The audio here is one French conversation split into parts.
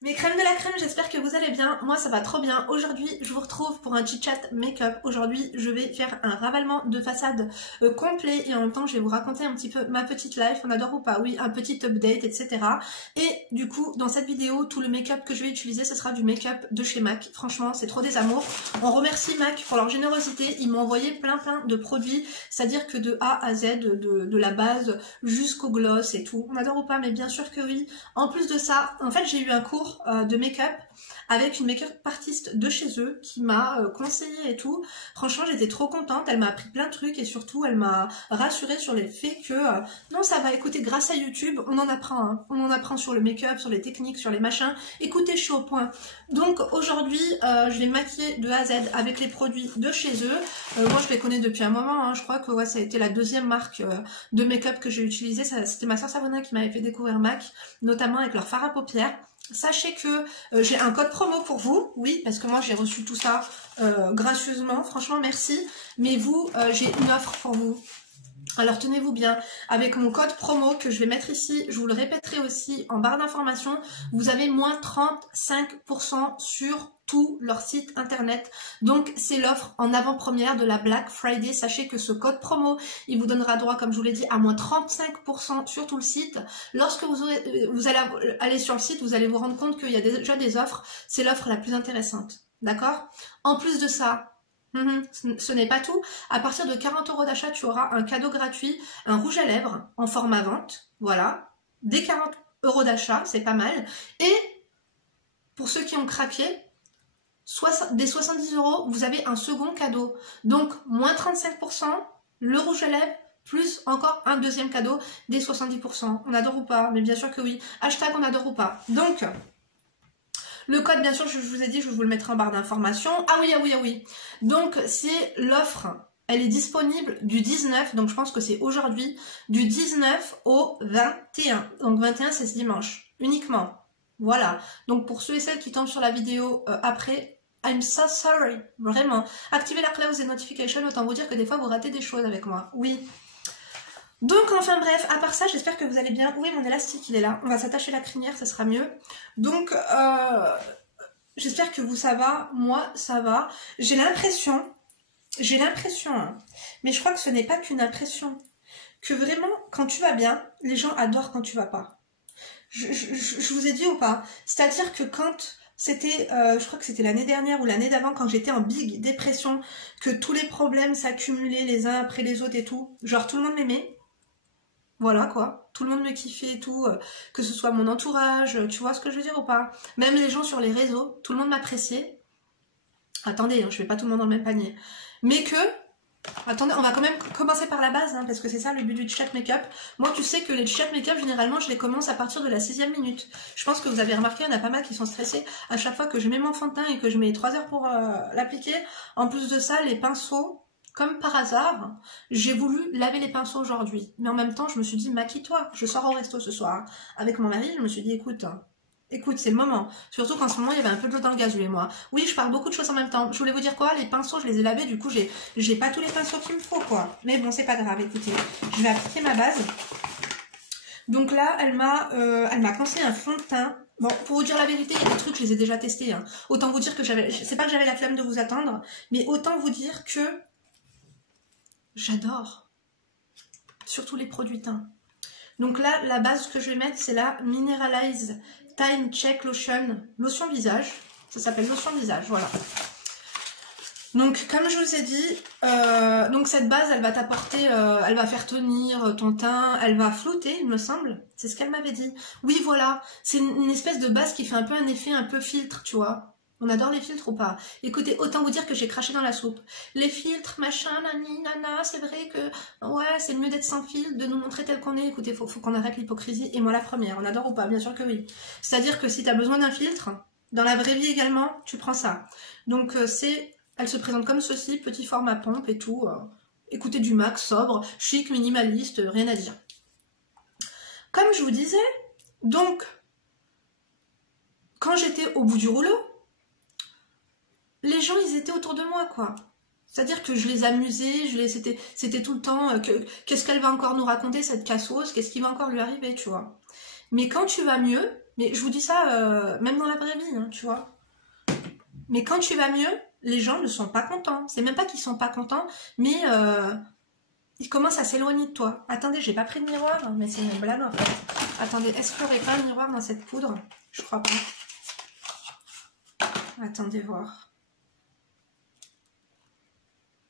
Mes crèmes de la crème, j'espère que vous allez bien. Moi, ça va trop bien. Aujourd'hui, je vous retrouve pour un chit-chat make-up. Aujourd'hui, je vais faire un ravalement de façade complet et en même temps, je vais vous raconter un petit peu ma petite life. On adore ou pas? Oui, un petit update, etc. Et du coup, dans cette vidéo, tout le make-up que je vais utiliser, ce sera du make-up de chez MAC. Franchement, c'est trop des amours. On remercie MAC pour leur générosité. Ils m'ont envoyé plein de produits. C'est-à-dire que de A à Z, de la base jusqu'au gloss et tout. On adore ou pas? Mais bien sûr que oui. En plus de ça, en fait, j'ai eu un cours de make-up avec une make-up artiste de chez eux qui m'a conseillé et tout. Franchement, j'étais trop contente. Elle m'a appris plein de trucs et surtout, elle m'a rassurée sur les faits que non, ça va. Écoutez, grâce à YouTube, on en apprend. Hein. On en apprend sur le make-up, sur les techniques, sur les machins. Écoutez, je suis au point. Donc aujourd'hui, je vais maquiller de A à Z avec les produits de chez eux. Moi, je les connais depuis un moment. Hein. Je crois que ouais, ça a été la deuxième marque de make-up que j'ai utilisée. C'était ma soeur Sabrina qui m'avait fait découvrir MAC, notamment avec leur fard à paupières. Sachez que j'ai un code promo pour vous, oui, parce que moi j'ai reçu tout ça gracieusement, franchement merci, mais vous, j'ai une offre pour vous. Alors tenez-vous bien, avec mon code promo que je vais mettre ici, je vous le répéterai aussi en barre d'information, vous avez moins 35% sur tout leur site internet. Donc c'est l'offre en avant-première de la Black Friday. Sachez que ce code promo, il vous donnera droit, comme je vous l'ai dit, à moins 35% sur tout le site. Lorsque vous allez aller sur le site, vous allez vous rendre compte qu'il y a déjà des offres. C'est l'offre la plus intéressante. D'accord? En plus de ça, ce n'est pas tout. À partir de 40 € d'achat, tu auras un cadeau gratuit, un rouge à lèvres en format vente. Voilà. Dès 40 € d'achat, c'est pas mal. Et pour ceux qui ont craqué, dès 70 €, vous avez un second cadeau. Donc, moins 35%, le rouge à lèvres, plus encore un deuxième cadeau, dès 70%. On adore ou pas? Mais bien sûr que oui. Hashtag on adore ou pas. Donc, le code, bien sûr, je vous ai dit, je vais vous le mettre en barre d'information. Ah oui. Donc, c'est l'offre. Elle est disponible du 19, donc je pense que c'est aujourd'hui, du 19 au 21. Donc 21, c'est ce dimanche, uniquement. Voilà. Donc pour ceux et celles qui tombent sur la vidéo après, I'm so sorry. Vraiment. Activez la cloche des notifications, autant vous dire que des fois, vous ratez des choses avec moi. Oui. Donc enfin bref, à part ça, j'espère que vous allez bien. Où est mon élastique? Il est là. On va s'attacher la crinière, ça sera mieux. Donc j'espère que vous ça va. Moi ça va. J'ai l'impression, hein, mais je crois que ce n'est pas qu'une impression, que vraiment quand tu vas bien, les gens adorent quand tu vas pas. Je vous ai dit ou pas? C'est-à-dire que quand c'était, je crois que c'était l'année dernière ou l'année d'avant, quand j'étais en big dépression, que tous les problèmes s'accumulaient les uns après les autres et tout, genre tout le monde m'aimait. Voilà quoi, tout le monde me kiffait et tout, que ce soit mon entourage, tu vois ce que je veux dire ou pas? Même les gens sur les réseaux, tout le monde m'appréciait. Attendez, hein, je mets pas tout le monde dans le même panier. Mais que, attendez, on va quand même commencer par la base, hein, parce que c'est ça le but du chat make-up. Moi, tu sais que les chat make-up, généralement, je les commence à partir de la 6e minute. Je pense que vous avez remarqué, il y en a pas mal qui sont stressés à chaque fois que je mets mon fond de teint et que je mets 3 heures pour l'appliquer. En plus de ça, les pinceaux... Comme par hasard, j'ai voulu laver les pinceaux aujourd'hui. Mais en même temps, je me suis dit, maquille-toi. Je sors au resto ce soir avec mon mari. Je me suis dit, écoute, c'est le moment. Surtout qu'en ce moment, il y avait un peu de l'eau dans le gaz, lui et moi. Oui, je parle beaucoup de choses en même temps. Je voulais vous dire quoi? Les pinceaux, je les ai lavés. Du coup, j'ai pas tous les pinceaux qu'il me faut, quoi. Mais bon, c'est pas grave. Écoutez, je vais appliquer ma base. Donc là, elle m'a conseillé un fond de teint. Bon, pour vous dire la vérité, il y a des trucs, je les ai déjà testés. Hein. Autant vous dire que c'est pas que j'avais la flemme de vous attendre, mais autant vous dire que j'adore, surtout les produits teints. Donc là, la base que je vais mettre, c'est la Mineralize Time Check Lotion, lotion visage. Ça s'appelle lotion visage, voilà. Donc comme je vous ai dit, donc cette base, elle va t'apporter, elle va faire tenir ton teint, elle va flouter, il me semble. C'est ce qu'elle m'avait dit. Oui, voilà, c'est une espèce de base qui fait un peu un effet un peu filtre, tu vois. On adore les filtres ou pas? Écoutez, autant vous dire que j'ai craché dans la soupe. Les filtres, machin, nani, nana, c'est vrai que... Ouais, c'est mieux d'être sans filtre, de nous montrer tel qu'on est. Écoutez, faut qu'on arrête l'hypocrisie. Et moi la première, on adore ou pas? Bien sûr que oui. C'est-à-dire que si tu as besoin d'un filtre, dans la vraie vie également, tu prends ça. Donc elle se présente comme ceci, petit format pompe et tout. Écoutez, du MAC, sobre, chic, minimaliste, rien à dire. Comme je vous disais, donc, quand j'étais au bout du rouleau, les gens, ils étaient autour de moi, quoi. C'est-à-dire que je les amusais, c'était tout le temps, qu'est-ce qu'elle va encore nous raconter, cette cassos, qu'est-ce qui va encore lui arriver, tu vois. Mais quand tu vas mieux, Mais je vous dis ça, même dans la vraie vie, hein, tu vois. Mais quand tu vas mieux, les gens ne sont pas contents. C'est même pas qu'ils sont pas contents, mais ils commencent à s'éloigner de toi. Attendez, j'ai pas pris de miroir, hein, mais c'est une blague en fait. Attendez, est-ce qu'il n'y aurait pas un miroir dans cette poudre? Je crois pas. Attendez voir.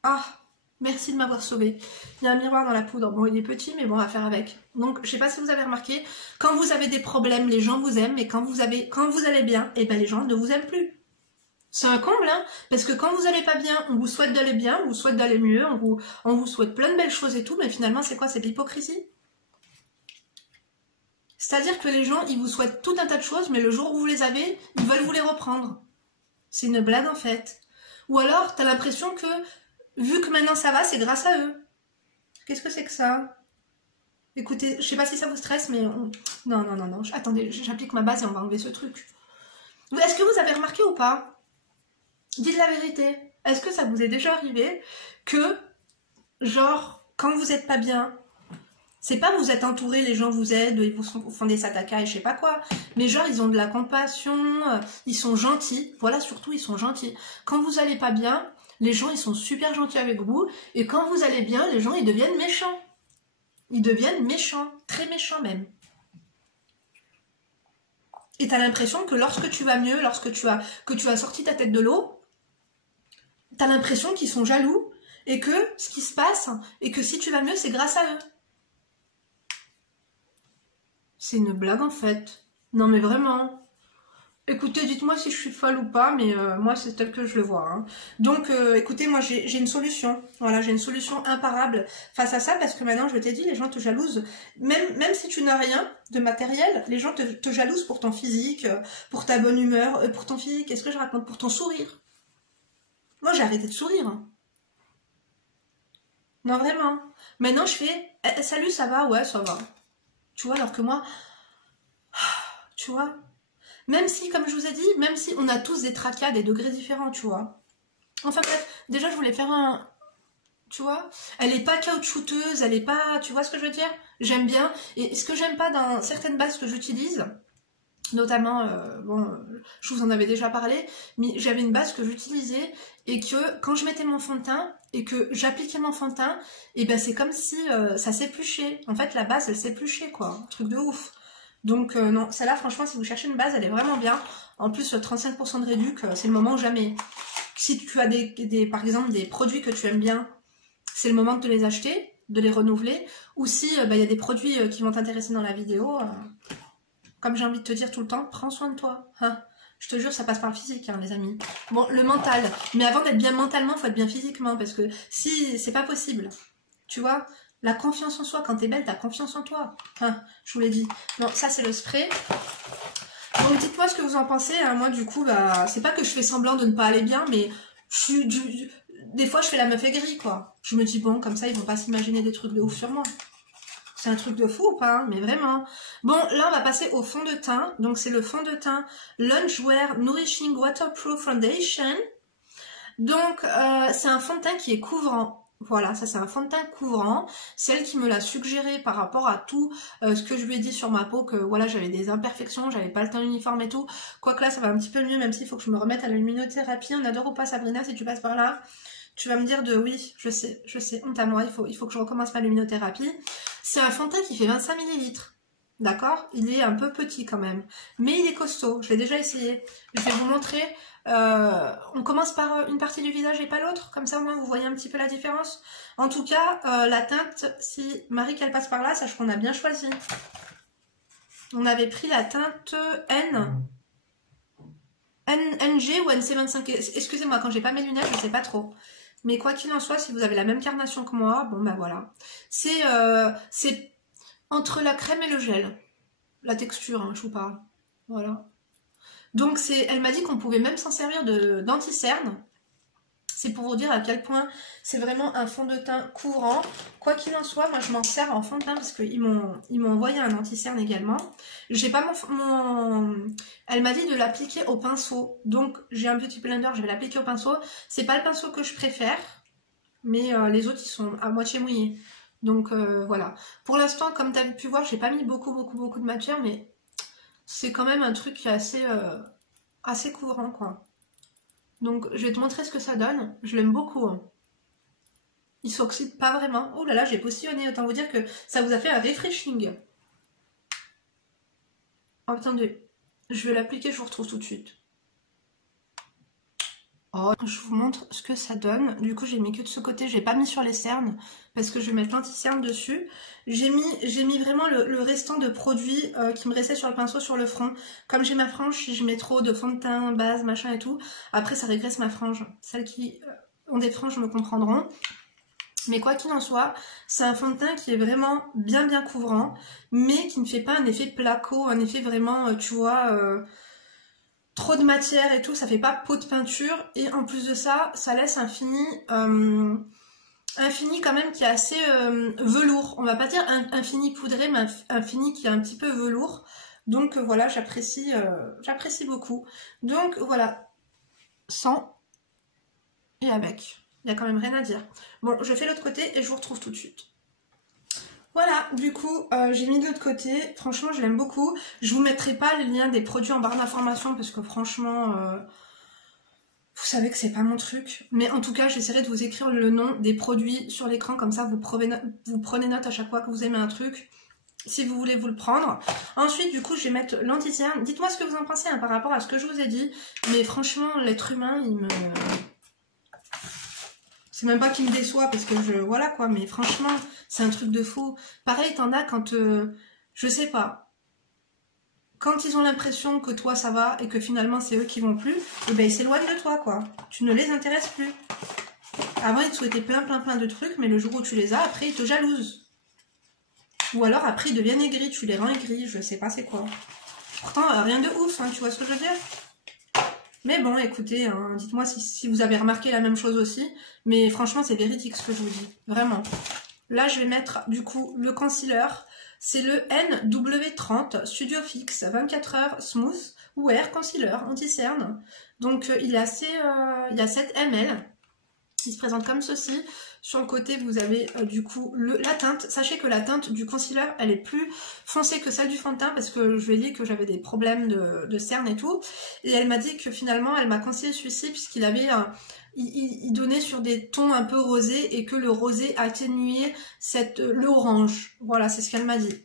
Ah, merci de m'avoir sauvé. Il y a un miroir dans la poudre. Bon, il est petit, mais bon, on va faire avec. Donc, je sais pas si vous avez remarqué, quand vous avez des problèmes, les gens vous aiment, mais quand vous allez bien, eh ben les gens ne vous aiment plus. C'est un comble, hein, parce que quand vous allez pas bien, on vous souhaite d'aller bien, on vous souhaite d'aller mieux, on vous souhaite plein de belles choses et tout, mais finalement, c'est quoi? C'est de l'hypocrisie. C'est-à-dire que les gens, ils vous souhaitent tout un tas de choses, mais le jour où vous les avez, ils veulent vous les reprendre. C'est une blague en fait. Ou alors, t'as l'impression que, vu que maintenant ça va, c'est grâce à eux. Qu'est-ce que c'est que ça? Écoutez, je sais pas si ça vous stresse, mais... Non. Attendez, j'applique ma base et on va enlever ce truc. Est-ce que vous avez remarqué ou pas? Dites la vérité. Est-ce que ça vous est déjà arrivé que, genre, quand vous êtes pas bien, c'est pas vous êtes entouré, les gens vous aident, ils vous font des sataka et je sais pas quoi, mais genre ils ont de la compassion, ils sont gentils, voilà, surtout ils sont gentils. Quand vous allez pas bien, les gens ils sont super gentils avec vous, et quand vous allez bien, les gens ils deviennent méchants. Ils deviennent méchants, très méchants même. Et t'as l'impression que lorsque tu vas mieux, que tu as sorti ta tête de l'eau, t'as l'impression qu'ils sont jaloux et que ce qui se passe, et que si tu vas mieux, c'est grâce à eux. C'est une blague en fait. Non mais vraiment. Écoutez, dites-moi si je suis folle ou pas, mais moi c'est tel que je le vois. Hein. Donc écoutez, moi j'ai une solution. Voilà, j'ai une solution imparable face à ça, parce que maintenant, je t'ai dit, les gens te jalousent. Même si tu n'as rien de matériel, les gens te jalousent pour ton physique, pour ta bonne humeur, pour ton physique, qu'est-ce que je raconte? Pour ton sourire. Moi j'ai arrêté de sourire. Hein. Non vraiment. Maintenant je fais salut, ça va? Ouais, ça va. Tu vois, alors que moi, tu vois, même si, comme je vous ai dit, même si on a tous des tracas, des degrés différents, tu vois. Enfin bref, déjà je voulais faire un, tu vois, elle est pas caoutchouteuse, elle est pas, tu vois ce que je veux dire? J'aime bien, et ce que j'aime pas dans certaines bases que j'utilise, notamment, bon, je vous en avais déjà parlé, mais j'avais une base que j'utilisais, et que quand je mettais mon fond de teint, et que j'appliquais mon fond de teint, et ben c'est comme si ça s'épluchait. En fait, la base, elle s'épluchait, quoi. Un truc de ouf. Donc, non, celle-là, franchement, si vous cherchez une base, elle est vraiment bien. En plus, 35% de réduc, c'est le moment où jamais. Si tu as par exemple, des produits que tu aimes bien, c'est le moment de te les acheter, de les renouveler. Ou si il y a des produits qui vont t'intéresser dans la vidéo, comme j'ai envie de te dire tout le temps, prends soin de toi. Hein. Je te jure, ça passe par le physique, hein, les amis. Bon, le mental. Mais avant d'être bien mentalement, il faut être bien physiquement. Parce que si, c'est pas possible. Tu vois, la confiance en soi. Quand t'es belle, t'as confiance en toi. Hein, je vous l'ai dit. Non, ça, c'est le spray. Donc, dites-moi ce que vous en pensez. Hein. Moi, du coup, c'est pas que je fais semblant de ne pas aller bien, mais des fois, je fais la meuf aigrie, quoi. Je me dis, bon, comme ça, ils vont pas s'imaginer des trucs de ouf sur moi. C'est un truc de fou ou pas, hein, mais vraiment. Bon, là, on va passer au fond de teint. Donc, c'est le fond de teint Lunchwear Nourishing Waterproof Foundation. Donc, c'est un fond de teint qui est couvrant. Voilà, ça, c'est un fond de teint couvrant. C'est elle qui me l'a suggéré par rapport à tout ce que je lui ai dit sur ma peau, que voilà, j'avais des imperfections, j'avais pas le teint uniforme et tout. Quoique là, ça va un petit peu mieux, même s'il faut que je me remette à la luminothérapie. On adore ou pas, Sabrina, si tu passes par là. Tu vas me dire de oui, je sais, honte à moi, il faut que je recommence ma luminothérapie. C'est un fond de teint qui fait 25 ml. D'accord? Il est un peu petit quand même. Mais il est costaud, je l'ai déjà essayé. Je vais vous montrer. On commence par une partie du visage et pas l'autre. Comme ça, au moins, vous voyez un petit peu la différence. En tout cas, la teinte, si Marie qu'elle passe par là, sache qu'on a bien choisi. On avait pris la teinte NG ou NC25. Excusez-moi, quand j'ai pas mes lunettes, je sais pas trop. Mais quoi qu'il en soit, si vous avez la même carnation que moi, bon ben voilà. C'est entre la crème et le gel. La texture, hein, je vous parle. Voilà. Donc elle m'a dit qu'on pouvait même s'en servir d'anti-cerne. C'est pour vous dire à quel point c'est vraiment un fond de teint couvrant. Quoi qu'il en soit, moi je m'en sers en fond de teint parce qu'ils m'ont envoyé un anti-cerne également. J'ai pas Elle m'a dit de l'appliquer au pinceau. Donc j'ai un petit blender, je vais l'appliquer au pinceau. C'est pas le pinceau que je préfère, mais les autres ils sont à moitié mouillés. Donc voilà. Pour l'instant, comme tu as pu voir, j'ai pas mis beaucoup de matière, mais c'est quand même un truc qui est assez couvrant, quoi. Donc, je vais te montrer ce que ça donne. Je l'aime beaucoup. Hein. Il s'oxyde pas vraiment. Oh là là, j'ai postillonné. Autant vous dire que ça vous a fait un refreshing. Oh, attendez. Je vais l'appliquer, je vous retrouve tout de suite. Oh, je vous montre ce que ça donne. Du coup, j'ai mis que de ce côté. J'ai pas mis sur les cernes parce que je vais mettre l'anti-cerne dessus. J'ai mis vraiment le restant de produits qui me restait sur le pinceau sur le front. Comme j'ai ma frange, si je mets trop de fond de teint, base, machin et tout, après ça régresse ma frange. Celles qui ont des franges me comprendront. Mais quoi qu'il en soit, c'est un fond de teint qui est vraiment bien couvrant, mais qui ne fait pas un effet placo, un effet vraiment, tu vois, trop de matière et tout, ça fait pas peau de peinture. Et en plus de ça, ça laisse un fini quand même qui est assez velours. On va pas dire un fini poudré, mais un fini qui est un petit peu velours. Donc voilà, j'apprécie beaucoup. Donc voilà, sans et avec. Il n'y a quand même rien à dire. Bon, je fais l'autre côté et je vous retrouve tout de suite. Voilà, du coup, j'ai mis de l'autre côté. Franchement, je l'aime beaucoup. Je vous mettrai pas le lien des produits en barre d'information parce que franchement, vous savez que c'est pas mon truc. Mais en tout cas, j'essaierai de vous écrire le nom des produits sur l'écran. Comme ça, vous prenez note à chaque fois que vous aimez un truc. Si vous voulez vous le prendre. Ensuite, du coup, je vais mettre l'anti-cerne. Dites-moi ce que vous en pensez hein, par rapport à ce que je vous ai dit. Mais franchement, l'être humain, il me... C'est même pas qu'il me déçoit parce que voilà quoi, mais franchement, c'est un truc de fou. Pareil, t'en as quand, je sais pas, quand ils ont l'impression que toi ça va et que finalement c'est eux qui vont plus, et ben ils s'éloignent de toi quoi. Tu ne les intéresses plus. Avant ils te souhaitaient plein de trucs, mais le jour où tu les as, après ils te jalousent. Ou alors après ils deviennent aigris, tu les rends aigris, je sais pas c'est quoi. Pourtant rien de ouf, hein, tu vois ce que je veux dire? Mais bon, écoutez, hein, dites-moi si vous avez remarqué la même chose aussi. Mais franchement, c'est véridique ce que je vous dis. Vraiment. Là, je vais mettre, du coup, le concealer. C'est le NW30 Studio Fix 24 heures Smooth Wear Concealer anti-cerne. Donc, il est assez... il y a 7 ml. Il se présente comme ceci. Sur le côté, vous avez du coup la teinte. Sachez que la teinte du concealer, elle est plus foncée que celle du fond de teint parce que je lui ai dit que j'avais des problèmes de cernes et tout. Et elle m'a dit que finalement, elle m'a conseillé celui-ci puisqu'il avait il donnait sur des tons un peu rosés et que le rosé atténuait l'orange. Voilà, c'est ce qu'elle m'a dit.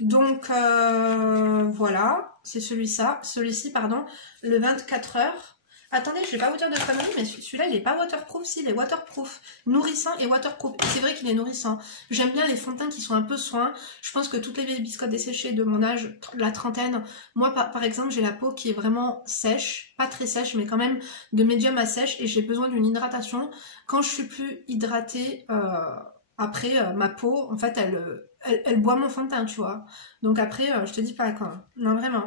Donc voilà, c'est celui-ci, pardon, le 24 heures. Attendez, je vais pas vous dire de conneries, mais celui-là, il est pas waterproof. Si, il est waterproof. Nourrissant et waterproof. C'est vrai qu'il est nourrissant. J'aime bien les fonds de teint qui sont un peu soins. Je pense que toutes les vieilles biscottes desséchées de mon âge, la trentaine, moi, par exemple, j'ai la peau qui est vraiment sèche. Pas très sèche, mais quand même de médium à sèche. Et j'ai besoin d'une hydratation. Quand je suis plus hydratée, après, ma peau, en fait, elle boit mon fond de teint, tu vois. Donc après, je te dis pas quoi. Non, vraiment.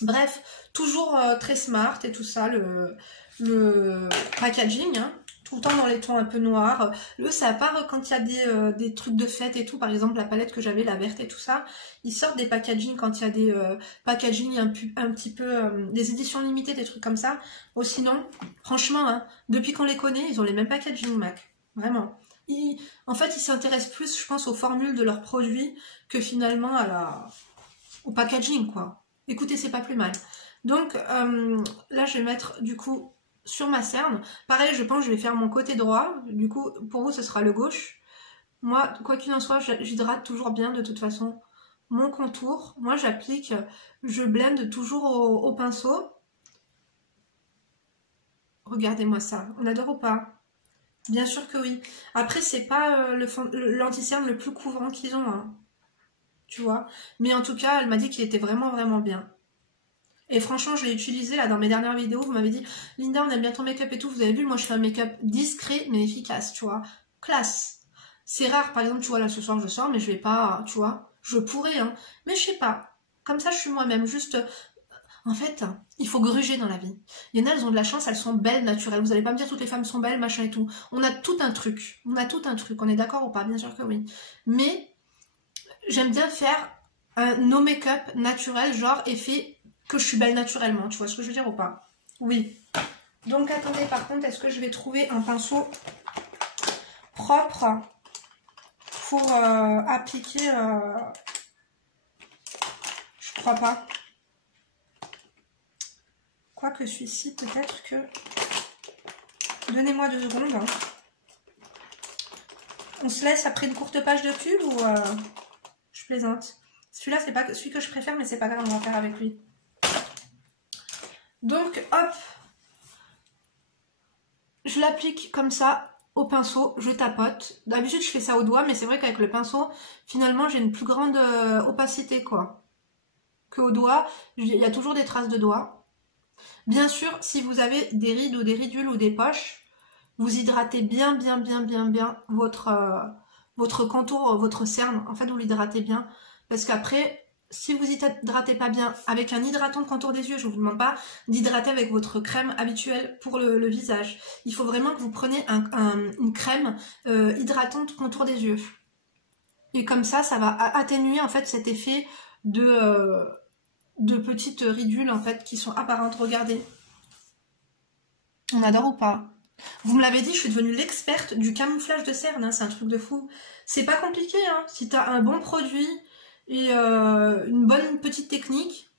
Bref, toujours très smart et tout ça, le packaging, hein, tout le temps dans les tons un peu noirs. Ça à part quand il y a des trucs de fête et tout, par exemple la palette que j'avais, la verte et tout ça, ils sortent des packaging quand il y a des packaging un petit peu, des éditions limitées, des trucs comme ça. Ou sinon, franchement, hein, depuis qu'on les connaît, ils ont les mêmes packaging MAC, vraiment. En fait, ils s'intéressent plus, je pense, aux formules de leurs produits que finalement au packaging, quoi. Écoutez, c'est pas plus mal. Donc là, je vais mettre du coup sur ma cerne. Pareil, je pense que je vais faire mon côté droit. Du coup, pour vous, ce sera le gauche. Moi, quoi qu'il en soit, j'hydrate toujours bien de toute façon mon contour. Moi, j'applique, je blende toujours au pinceau. Regardez-moi ça. On adore ou pas? Bien sûr que oui. Après, c'est pas l'anti-cerne le plus couvrant qu'ils ont, hein. Tu vois, mais en tout cas elle m'a dit qu'il était vraiment bien et franchement je l'ai utilisé là dans mes dernières vidéos. Vous m'avez dit Linda, on aime bien ton make-up et tout, vous avez vu, moi je fais un make-up discret mais efficace, tu vois, classe. C'est rare, par exemple, tu vois, là ce soir je sors mais je vais pas, tu vois, je pourrais hein, mais je sais pas, comme ça je suis moi-même, juste en fait il faut gruger dans la vie. Il y en a, elles ont de la chance, elles sont belles naturelles, vous allez pas me dire toutes les femmes sont belles machin et tout, on a tout un truc, on est d'accord ou pas? Bien sûr que oui, mais j'aime bien faire un no make-up naturel, genre effet que je suis belle naturellement, tu vois ce que je veux dire ou pas? Oui. Donc attendez, par contre, est-ce que je vais trouver un pinceau propre pour appliquer... Je crois pas. Quoique celui-ci, peut-être que... Donnez-moi 2 secondes. Hein. On se laisse après une courte page de pub ou... Je plaisante. Celui-là, c'est pas celui que je préfère, mais c'est pas grave, on va faire avec lui. Donc, hop. Je l'applique comme ça au pinceau, je tapote. D'habitude, je fais ça au doigt, mais c'est vrai qu'avec le pinceau, finalement, j'ai une plus grande opacité, quoi. Qu'au doigt, il y a toujours des traces de doigts. Bien sûr, si vous avez des rides ou des ridules ou des poches, vous hydratez bien votre contour, votre cerne. En fait, vous l'hydratez bien. Parce qu'après, si vous hydratez pas bien avec un hydratant de contour des yeux, je ne vous demande pas d'hydrater avec votre crème habituelle pour le visage. Il faut vraiment que vous preniez une crème hydratante de contour des yeux. Et comme ça va atténuer en fait cet effet de petites ridules en fait qui sont apparentes. Regardez. On adore ou pas? Vous me l'avez dit, je suis devenue l'experte du camouflage de cerne, hein, c'est un truc de fou. C'est pas compliqué, hein. Si tu as un bon produit et une bonne petite technique,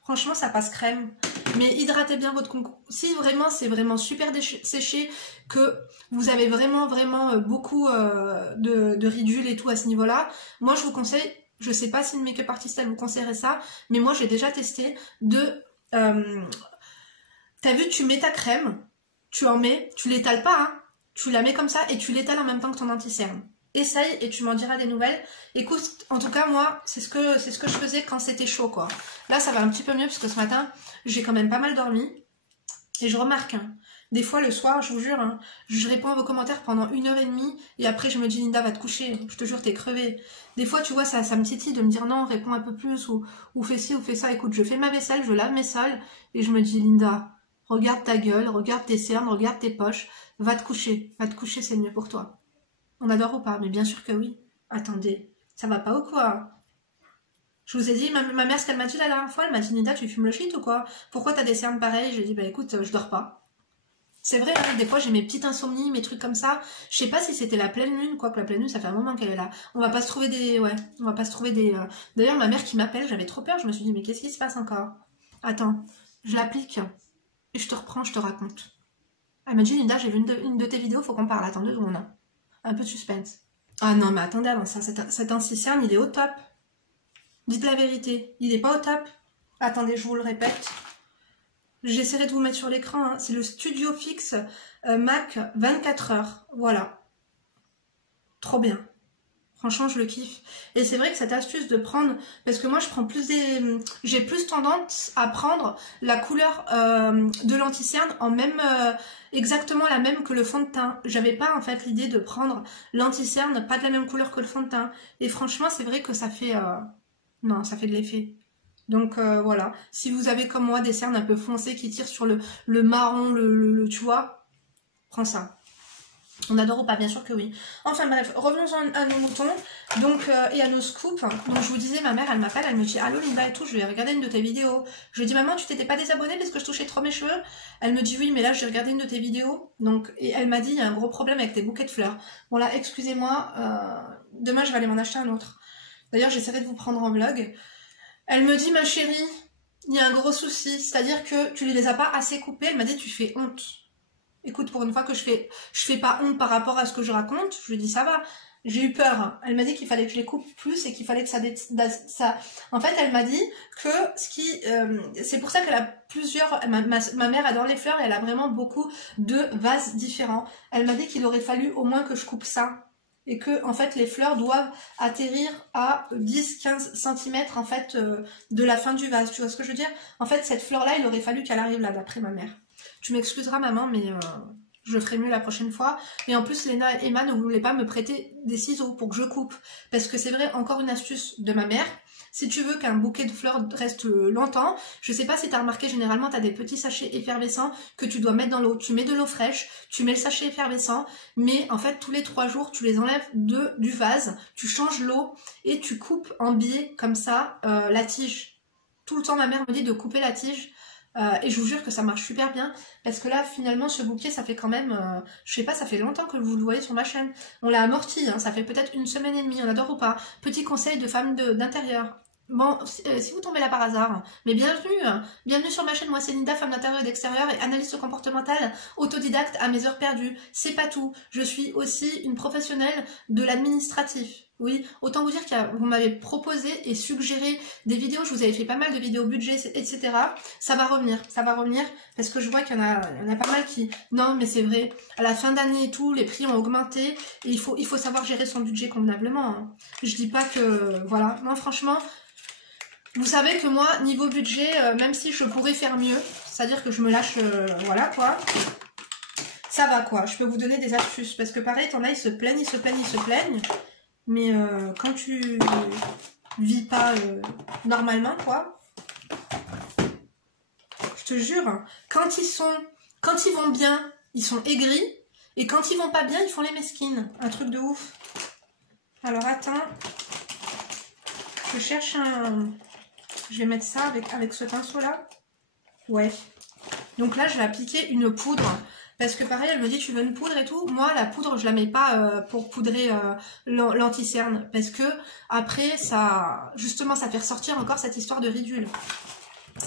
franchement ça passe crème. Mais hydratez bien votre concours. Si vraiment c'est vraiment super séché, que vous avez vraiment beaucoup de ridules et tout à ce niveau-là, moi je vous conseille, je sais pas si une make-up artiste elle vous conseillerait ça, mais moi j'ai déjà testé de... T'as vu, tu mets ta crème, tu en mets, tu l'étales pas, hein, tu la mets comme ça et tu l'étales en même temps que ton anti-cerne. Essaye et tu m'en diras des nouvelles. Écoute, en tout cas moi, c'est ce que je faisais quand c'était chaud, quoi. Là ça va un petit peu mieux parce que ce matin, j'ai quand même pas mal dormi. Et je remarque, hein, des fois le soir, je vous jure, hein, je réponds à vos commentaires pendant 1h30 et après je me dis Linda va te coucher, je te jure t'es crevée. Des fois tu vois ça me titille de me dire non, réponds un peu plus ou fais ci ou fais ça. Écoute, je fais ma vaisselle, je lave mes salles et je me dis Linda, regarde ta gueule, regarde tes cernes, regarde tes poches, va te coucher, c'est mieux pour toi. On adore ou pas? Mais bien sûr que oui. Attendez, ça va pas ou quoi? Je vous ai dit, ma mère, ce qu'elle m'a dit la dernière fois, elle m'a dit Linda, tu fumes le shit ou quoi? Pourquoi t'as des cernes pareilles? Je lui ai dit, bah écoute, je dors pas. C'est vrai, hein, des fois j'ai mes petites insomnies, mes trucs comme ça. Je sais pas si c'était la pleine lune, quoique la pleine lune, ça fait un moment qu'elle est là. On va pas se trouver des... Ouais, on va pas se trouver des... D'ailleurs, ma mère qui m'appelle, j'avais trop peur, je me suis dit, mais qu'est-ce qui se passe encore? Attends, je l'applique et je te reprends, je te raconte. Elle m'a dit, Linda, j'ai vu une de tes vidéos, faut qu'on parle. Attends 2 secondes. Un peu de suspense. Ah non, mais attendez, avant ça, cet anti-cerne, il est au top. Dites la vérité, il est pas au top. Attendez, je vous le répète. J'essaierai de vous mettre sur l'écran. Hein. C'est le Studio Fix MAC 24 heures. Voilà. Trop bien. Franchement, je le kiffe. Et c'est vrai que cette astuce de prendre... Parce que moi, je prends plus des... J'ai plus tendance à prendre la couleur de l'anti-cerne en même... exactement la même que le fond de teint. J'avais pas, en fait, l'idée de prendre l'anti-cerne pas de la même couleur que le fond de teint. Et franchement, c'est vrai que ça fait... Non, ça fait de l'effet. Donc, voilà. Si vous avez, comme moi, des cernes un peu foncées qui tirent sur le marron, tu vois, prends ça. On adore ou pas? Bien sûr que oui. Enfin bref, revenons à nos moutons donc, et à nos scoops. Donc je vous disais, ma mère elle m'appelle, elle me dit allô Linda et tout, je vais regarder une de tes vidéos. Je lui dis maman, tu t'étais pas désabonnée parce que je touchais trop mes cheveux? Elle me dit oui, mais là j'ai regardé une de tes vidéos. Donc, et elle m'a dit il y a un gros problème avec tes bouquets de fleurs. Bon là, excusez-moi, demain je vais aller m'en acheter un autre. D'ailleurs j'essaierai de vous prendre en vlog. Elle me dit ma chérie, il y a un gros souci, c'est-à-dire que tu les as pas assez coupés. Elle m'a dit tu fais honte. Écoute, pour une fois que je fais pas honte par rapport à ce que je raconte, je lui dis ça va. J'ai eu peur. Elle m'a dit qu'il fallait que je les coupe plus et qu'il fallait que ça... En fait, elle m'a dit que c'est pour ça qu'elle a plusieurs... Ma mère adore les fleurs et elle a vraiment beaucoup de vases différents. Elle m'a dit qu'il aurait fallu au moins que je coupe ça. Et que, en fait, les fleurs doivent atterrir à 10-15 cm, en fait, de la fin du vase. Tu vois ce que je veux dire? En fait, cette fleur-là, il aurait fallu qu'elle arrive là, d'après ma mère. Tu m'excuseras maman, mais je ferai mieux la prochaine fois. Et en plus, Léna et Emma ne voulaient pas me prêter des ciseaux pour que je coupe. Parce que c'est vrai, encore une astuce de ma mère, si tu veux qu'un bouquet de fleurs reste longtemps, je sais pas si tu as remarqué, généralement tu as des petits sachets effervescents que tu dois mettre dans l'eau. Tu mets de l'eau fraîche, tu mets le sachet effervescent, mais en fait tous les 3 jours, tu les enlèves du vase, tu changes l'eau et tu coupes en biais comme ça la tige. Tout le temps ma mère me dit de couper la tige. Et je vous jure que ça marche super bien parce que là finalement ce bouquet ça fait quand même je sais pas, ça fait longtemps que vous le voyez sur ma chaîne, on l'a amorti, hein, ça fait peut-être 1 semaine et demie, on adore ou pas. Petit conseil de femme d'intérieur, Bon, si vous tombez là par hasard, mais bienvenue sur ma chaîne, moi c'est Linda, femme d'intérieur et d'extérieur et analyste comportementale, autodidacte à mes heures perdues. C'est pas tout, je suis aussi une professionnelle de l'administratif. Oui, autant vous dire que vous m'avez proposé et suggéré des vidéos, je vous avais fait pas mal de vidéos budget, etc. Ça va revenir, parce que je vois qu'il y en a pas mal qui... Non, mais c'est vrai, à la fin d'année et tout, les prix ont augmenté, et il faut savoir gérer son budget convenablement. Hein. Je dis pas que... Voilà, non franchement... Vous savez que moi, niveau budget, même si je pourrais faire mieux, c'est-à-dire que je me lâche, voilà quoi, ça va quoi, je peux vous donner des astuces, parce que pareil, t'en as, ils se plaignent, mais quand tu vis pas normalement quoi, je te jure, quand ils vont bien, ils sont aigris, et quand ils vont pas bien, ils font les mesquines, un truc de ouf. Alors attends, je cherche un... Je vais mettre ça avec ce pinceau là. Ouais. Donc là, je vais appliquer une poudre. Parce que pareil, elle me dit, tu veux une poudre et tout. Moi, la poudre, je la mets pas pour poudrer l'anti-cerne. Parce que après, ça, justement, ça fait ressortir encore cette histoire de ridule.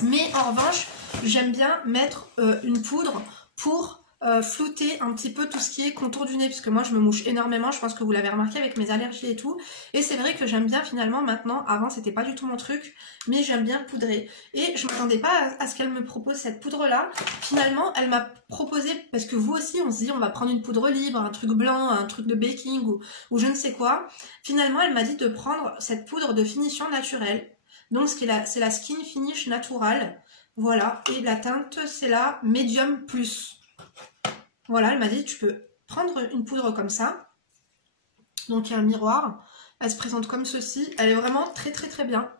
Mais en revanche, j'aime bien mettre une poudre pour flouter un petit peu tout ce qui est contour du nez, parce que moi je me mouche énormément, je pense que vous l'avez remarqué avec mes allergies et tout, et c'est vrai que j'aime bien finalement maintenant, avant c'était pas du tout mon truc, mais j'aime bien poudrer, et je m'attendais pas à ce qu'elle me propose cette poudre là, finalement elle m'a proposé, parce que vous aussi on se dit on va prendre une poudre libre, un truc blanc, un truc de baking ou je ne sais quoi, finalement elle m'a dit de prendre cette poudre de finition naturelle, donc c'est la Skin Finish Natural, voilà, et la teinte c'est la Medium Plus. Voilà, elle m'a dit, tu peux prendre une poudre comme ça. Donc, il y a un miroir. Elle se présente comme ceci. Elle est vraiment très, très, très bien.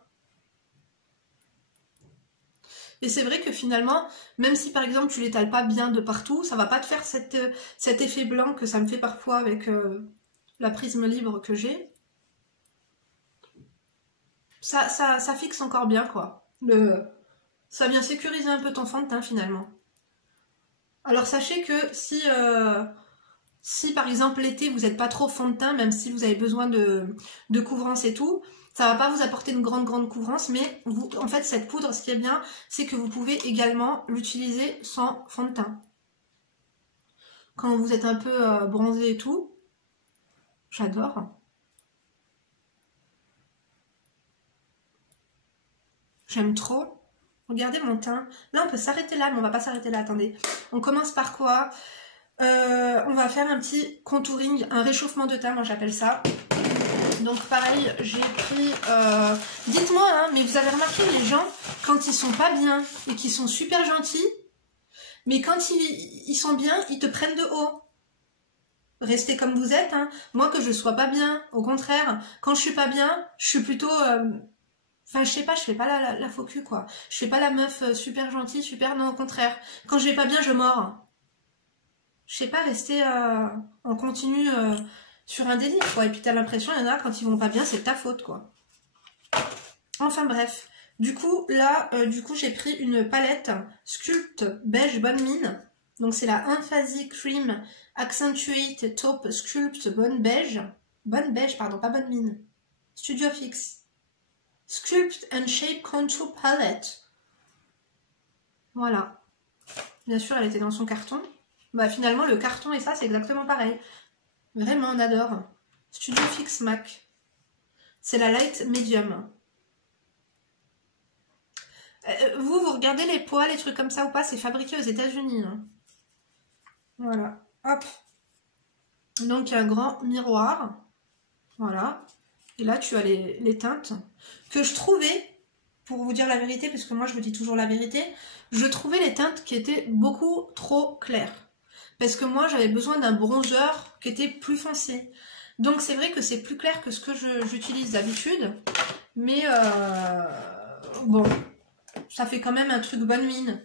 Et c'est vrai que finalement, même si par exemple, tu l'étales pas bien de partout, ça va pas te faire cet effet blanc que ça me fait parfois avec la prisme libre que j'ai. Ça fixe encore bien, quoi. Ça vient sécuriser un peu ton fond de teint, finalement. Alors sachez que si par exemple l'été vous n'êtes pas trop fond de teint, même si vous avez besoin de couvrance et tout, ça va pas vous apporter une grande couvrance, mais en fait cette poudre, ce qui est bien, c'est que vous pouvez également l'utiliser sans fond de teint. Quand vous êtes un peu bronzé et tout, j'adore. J'aime trop. Regardez mon teint. Là, on peut s'arrêter là, mais on va pas s'arrêter là. Attendez. On commence par quoi? On va faire un petit contouring, un réchauffement de teint, moi j'appelle ça. Donc pareil, j'ai pris... Dites-moi, hein, mais vous avez remarqué les gens, quand ils sont pas bien et qu'ils sont super gentils, mais quand ils sont bien, ils te prennent de haut. Restez comme vous êtes. Hein. Moi, que je sois pas bien, au contraire, quand je suis pas bien, je suis plutôt... Enfin, je sais pas, je fais pas la faux cul, quoi. Je fais pas la meuf super gentille, super... Non, au contraire. Quand je vais pas bien, je mords. Je sais pas, rester en continu sur un délire, quoi. Et puis t'as l'impression, il y en a, quand ils vont pas bien, c'est ta faute, quoi. Enfin, bref. Du coup, là, j'ai pris une palette Sculpt Beige Bonne Mine. Donc, c'est la Emphasis Cream Accentuate Taupe Sculpt Bonne Beige. Bonne Beige, pardon, pas Bonne Mine. Studio Fix. Sculpt and Shape Contour Palette. Voilà. Bien sûr, elle était dans son carton. Bah finalement, le carton et ça, c'est exactement pareil. Vraiment, on adore. Studio Fix MAC. C'est la Light Medium. Vous regardez les poils, les trucs comme ça ou pas, c'est fabriqué aux États-Unis. Hein. Voilà. Hop. Donc, il y a un grand miroir. Voilà. Et là, tu as les teintes que je trouvais, pour vous dire la vérité, parce que moi, je vous dis toujours la vérité, je trouvais les teintes qui étaient beaucoup trop claires. Parce que moi, j'avais besoin d'un bronzer qui était plus foncé. Donc, c'est vrai que c'est plus clair que ce que j'utilise d'habitude. Mais, bon, ça fait quand même un truc bonne mine.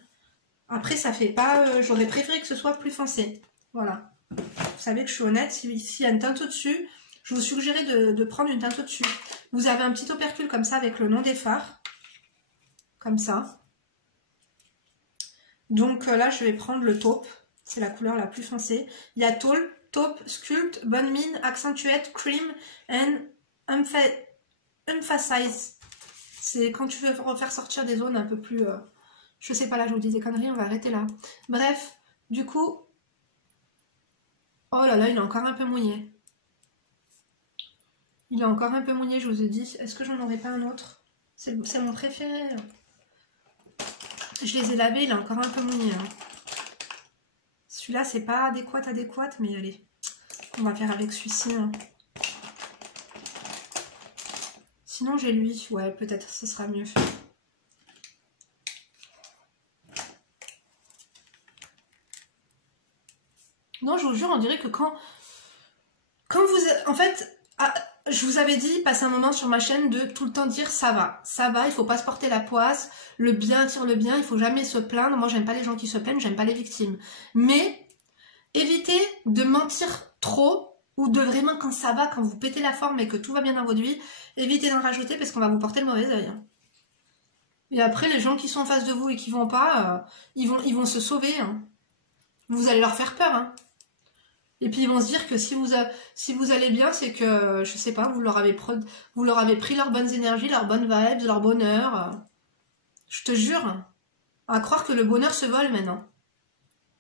Après, ça fait pas... J'aurais préféré que ce soit plus foncé. Voilà. Vous savez que je suis honnête. S'il y a une teinte au-dessus... Je vous suggérais de prendre une teinte au-dessus. Vous avez un petit opercule comme ça avec le nom des fards. Comme ça. Donc là, je vais prendre le taupe. C'est la couleur la plus foncée. Il y a taupe, Sculpt, Bonne Mine, Accentuate, Cream and Emphasize. C'est quand tu veux refaire sortir des zones un peu plus... je sais pas, là, je vous dis des conneries, on va arrêter là. Bref, du coup... Oh là là, il est encore un peu mouillé. Il est encore un peu mouillé, je vous ai dit. Est-ce que j'en aurais pas un autre? C'est mon préféré. Je les ai lavés, il est encore un peu mouillé. Hein. Celui-là, c'est pas adéquat, mais allez. On va faire avec celui-ci. Hein. Sinon, j'ai lui. Ouais, peut-être, ce sera mieux. Non, je vous jure, on dirait que quand vous... En fait, je vous avais dit, passer un moment sur ma chaîne de tout le temps dire ça va, il faut pas se porter la poisse, le bien tire le bien, il faut jamais se plaindre. Moi, j'aime pas les gens qui se plaignent, j'aime pas les victimes. Mais, évitez de mentir trop, ou de vraiment quand ça va, quand vous pétez la forme et que tout va bien dans votre vie, évitez d'en rajouter parce qu'on va vous porter le mauvais œil. Hein. Et après, les gens qui sont en face de vous et qui vont pas, ils vont se sauver. Hein. Vous allez leur faire peur, hein. Et puis ils vont se dire que si vous allez bien, c'est que, je sais pas, vous leur avez pris leurs bonnes énergies, leurs bonnes vibes, leur bonheur. Je te jure, à croire que le bonheur se vole maintenant.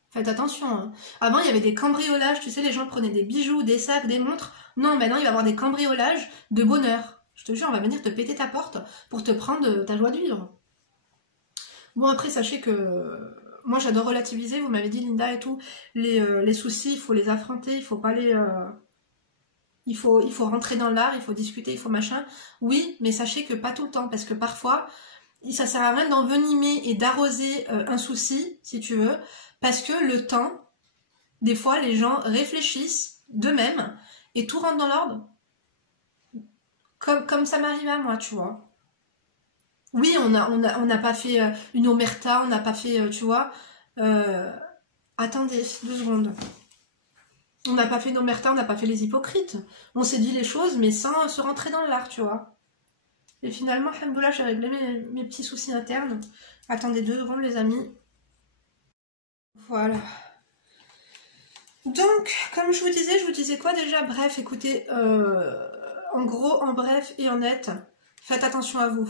Faites attention. Hein. Avant, il y avait des cambriolages, tu sais, les gens prenaient des bijoux, des sacs, des montres. Non, maintenant, il va y avoir des cambriolages de bonheur. Je te jure, on va venir te péter ta porte pour te prendre ta joie de vivre. Bon, après, sachez que... Moi, j'adore relativiser, vous m'avez dit, Linda et tout, les soucis, il faut les affronter, il faut pas les... Il faut rentrer dans l'art, il faut discuter, il faut machin. Oui, mais sachez que pas tout le temps, parce que parfois, ça sert à rien d'envenimer et d'arroser un souci, si tu veux, parce que le temps, des fois, les gens réfléchissent d'eux-mêmes et tout rentre dans l'ordre. Comme ça m'arrive à moi, tu vois. Oui, on n'a pas fait une omerta, on n'a pas fait, tu vois. Attendez, 2 secondes. On n'a pas fait une omerta, on n'a pas fait les hypocrites. On s'est dit les choses, mais sans se rentrer dans l'art, tu vois. Et finalement, alhamdoulilah, j'ai réglé mes petits soucis internes. Attendez 2 secondes, les amis. Voilà. Donc, comme je vous disais quoi déjà? Bref, écoutez, en gros, en bref et en net... Faites attention à vous.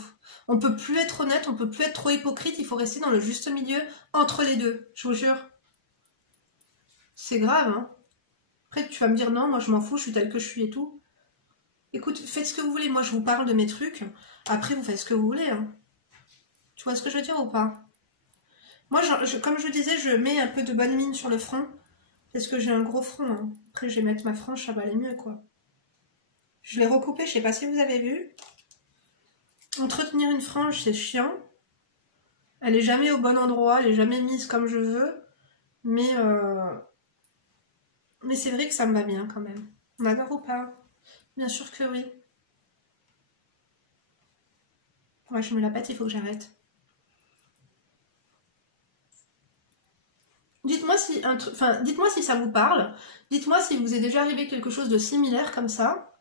On peut plus être honnête, on peut plus être trop hypocrite, il faut rester dans le juste milieu entre les deux, je vous jure. C'est grave, hein. Après, tu vas me dire non, moi je m'en fous, je suis telle que je suis et tout. Écoute, faites ce que vous voulez, moi je vous parle de mes trucs, après vous faites ce que vous voulez, hein. Tu vois ce que je veux dire ou pas? Moi, comme je vous disais, je mets un peu de bonne mine sur le front, parce que j'ai un gros front, hein. Après, je vais mettre ma frange, ça va aller mieux, quoi. Je l'ai recoupé, je sais pas si vous avez vu. Entretenir une frange, c'est chiant. Elle est jamais au bon endroit, elle est jamais mise comme je veux. Mais c'est vrai que ça me va bien quand même. D'accord ou pas? Bien sûr que oui. Ouais, je me la pète, il faut que j'arrête. Dites-moi si dites-moi si ça vous parle. Dites-moi si vous est déjà arrivé quelque chose de similaire comme ça.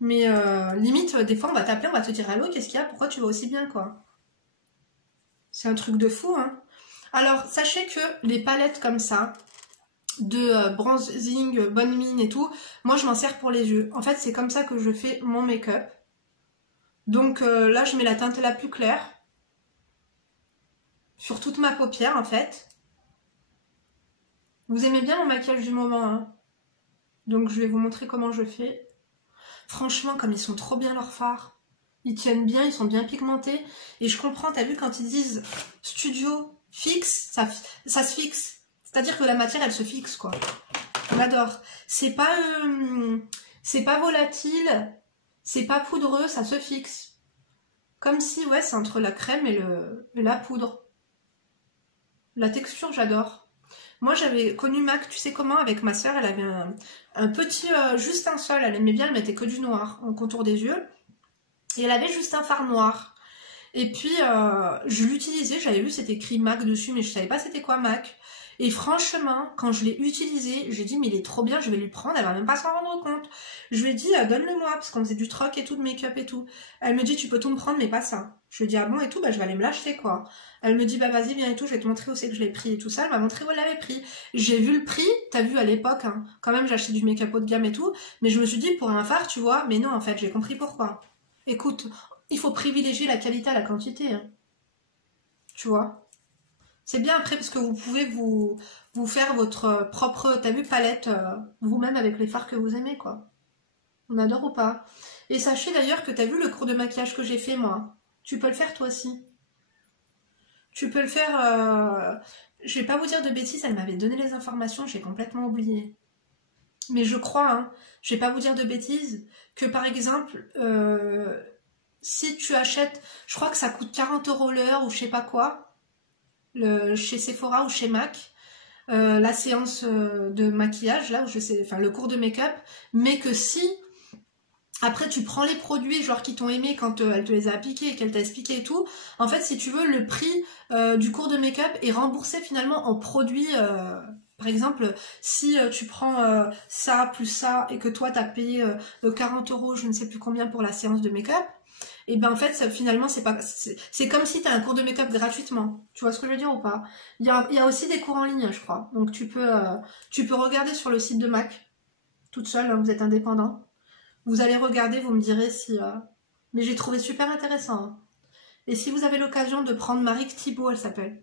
Mais limite, des fois, on va t'appeler, on va te dire « Allô, qu'est-ce qu'il y a? Pourquoi tu vas aussi bien, quoi ?» C'est un truc de fou, hein. Alors, sachez que les palettes comme ça, de bronzing, bonne mine et tout, moi, je m'en sers pour les yeux. En fait, c'est comme ça que je fais mon make-up. Donc là, je mets la teinte la plus claire sur toute ma paupière, en fait. Vous aimez bien mon maquillage du moment, hein. Donc, je vais vous montrer comment je fais. Franchement, comme ils sont trop bien leurs fards. Ils tiennent bien, ils sont bien pigmentés. Et je comprends, t'as vu, quand ils disent studio fixe, ça se fixe. C'est-à-dire que la matière, elle se fixe, quoi. On adore. C'est pas volatile, c'est pas poudreux, ça se fixe. Comme si, ouais, c'est entre la crème et la poudre. La texture, j'adore. Moi, j'avais connu MAC, tu sais comment, avec ma soeur, elle avait un petit, juste un seul, elle aimait bien, elle mettait que du noir en contour des yeux. Et elle avait juste un fard noir. Et puis, je l'utilisais, j'avais vu, c'était écrit MAC dessus, mais je savais pas c'était quoi MAC. Et franchement, quand je l'ai utilisé, j'ai dit, mais il est trop bien, je vais lui prendre, elle va même pas s'en rendre compte. Je lui ai dit, donne-le-moi, parce qu'on faisait du troc et tout, de make-up et tout. Elle me dit, tu peux tout me prendre, mais pas ça. Je lui ai dit, ah bon, et tout, bah je vais aller me l'acheter, quoi. Elle me dit, bah vas-y, viens et tout, je vais te montrer où c'est que je l'ai pris et tout ça. Elle m'a montré où elle l'avait pris. J'ai vu le prix, t'as vu à l'époque, hein, quand même, j'achetais du make-up haut de gamme et tout, mais je me suis dit, pour un fard, tu vois, mais non, en fait, j'ai compris pourquoi. Écoute, il faut privilégier la qualité à la quantité. Hein. Tu vois. C'est bien après parce que vous pouvez vous faire votre propre, t'as vu, palette vous-même avec les fards que vous aimez, quoi. On adore ou pas. Et sachez d'ailleurs que t'as vu le cours de maquillage que j'ai fait, moi. Tu peux le faire toi aussi. Tu peux le faire... Je vais pas vous dire de bêtises, elle m'avait donné les informations, j'ai complètement oublié. Mais je crois, hein, je vais pas vous dire de bêtises, que par exemple, si tu achètes, je crois que ça coûte 40 € l'heure ou je sais pas quoi, chez Sephora ou chez MAC, la séance de maquillage, là, où je sais, enfin le cours de make-up, mais que si après tu prends les produits genre qui t'ont aimé quand elle te les a appliqués et qu'elle t'a expliqué et tout, en fait si tu veux le prix du cours de make-up est remboursé finalement en produits, par exemple si tu prends ça plus ça et que toi t'as payé 40 € je ne sais plus combien pour la séance de make-up, et ben en fait ça, finalement c'est comme si t'as un cours de make-up gratuitement, tu vois ce que je veux dire ou pas. Il y a aussi des cours en ligne je crois, donc tu peux regarder sur le site de MAC toute seule, hein, vous êtes indépendant. Vous allez regarder, vous me direz si... Mais j'ai trouvé super intéressant. Hein. Et si vous avez l'occasion de prendre Marie Thibault, elle s'appelle.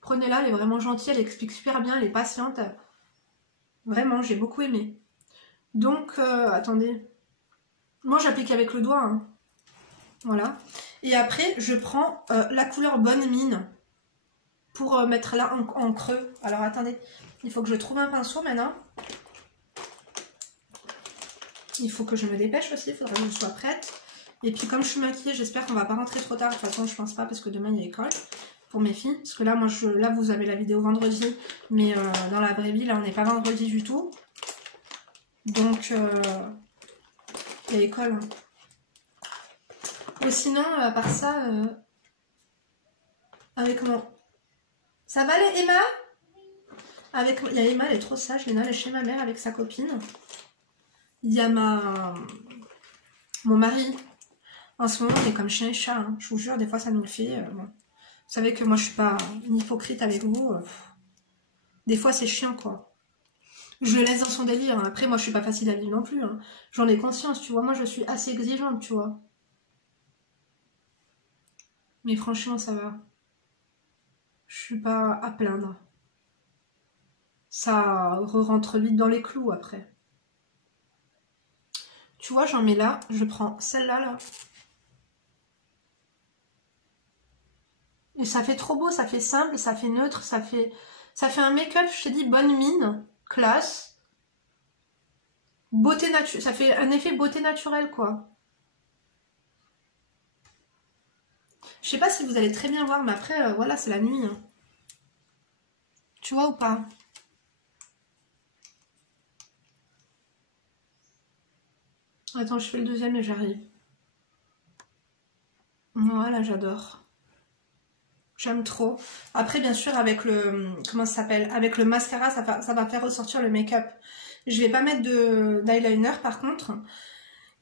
Prenez-la, elle est vraiment gentille, elle explique super bien, elle est patiente. Vraiment, j'ai beaucoup aimé. Donc, attendez. Moi, j'applique avec le doigt. Hein. Voilà. Et après, je prends la couleur Bonne Mine pour mettre là en creux. Alors, attendez. Il faut que je trouve un pinceau maintenant. Il faut que je me dépêche aussi, il faudrait que je sois prête. Et puis comme je suis maquillée, j'espère qu'on va pas rentrer trop tard. De toute façon, je pense pas parce que demain il y a école pour mes filles. Parce que là, là vous avez la vidéo vendredi, mais dans la vraie vie, là on n'est pas vendredi du tout. Donc il y a école. Ou sinon, à part ça, avec mon... Ça va les Emma? Il y a Emma, elle est trop sage, Léna, elle est chez ma mère avec sa copine. Il y a mon mari. En ce moment, on est comme chien et chat. Hein. Je vous jure, des fois, ça nous le fait. Bon. Vous savez que moi, je suis pas une hypocrite avec vous. Des fois, c'est chiant, quoi. Je le laisse dans son délire. Hein. Après, moi, je suis pas facile à vivre non plus. Hein. J'en ai conscience, tu vois. Moi, je suis assez exigeante, tu vois. Mais franchement, ça va. Je suis pas à plaindre. Ça rentre vite dans les clous, après. Tu vois, j'en mets là, je prends celle-là, là. Et ça fait trop beau, ça fait simple, ça fait neutre, ça fait un make-up, je t'ai dit, bonne mine, classe. Beauté naturelle, ça fait un effet beauté naturelle, quoi. Je sais pas si vous allez très bien voir, mais après, voilà, c'est la nuit. Hein. Tu vois ou pas? Attends, je fais le deuxième et j'arrive. Voilà, j'adore. J'aime trop. Après, bien sûr, avec le... Comment ça s'appelle? Avec le mascara, ça va faire ressortir le make-up. Je vais pas mettre d'eyeliner, par contre.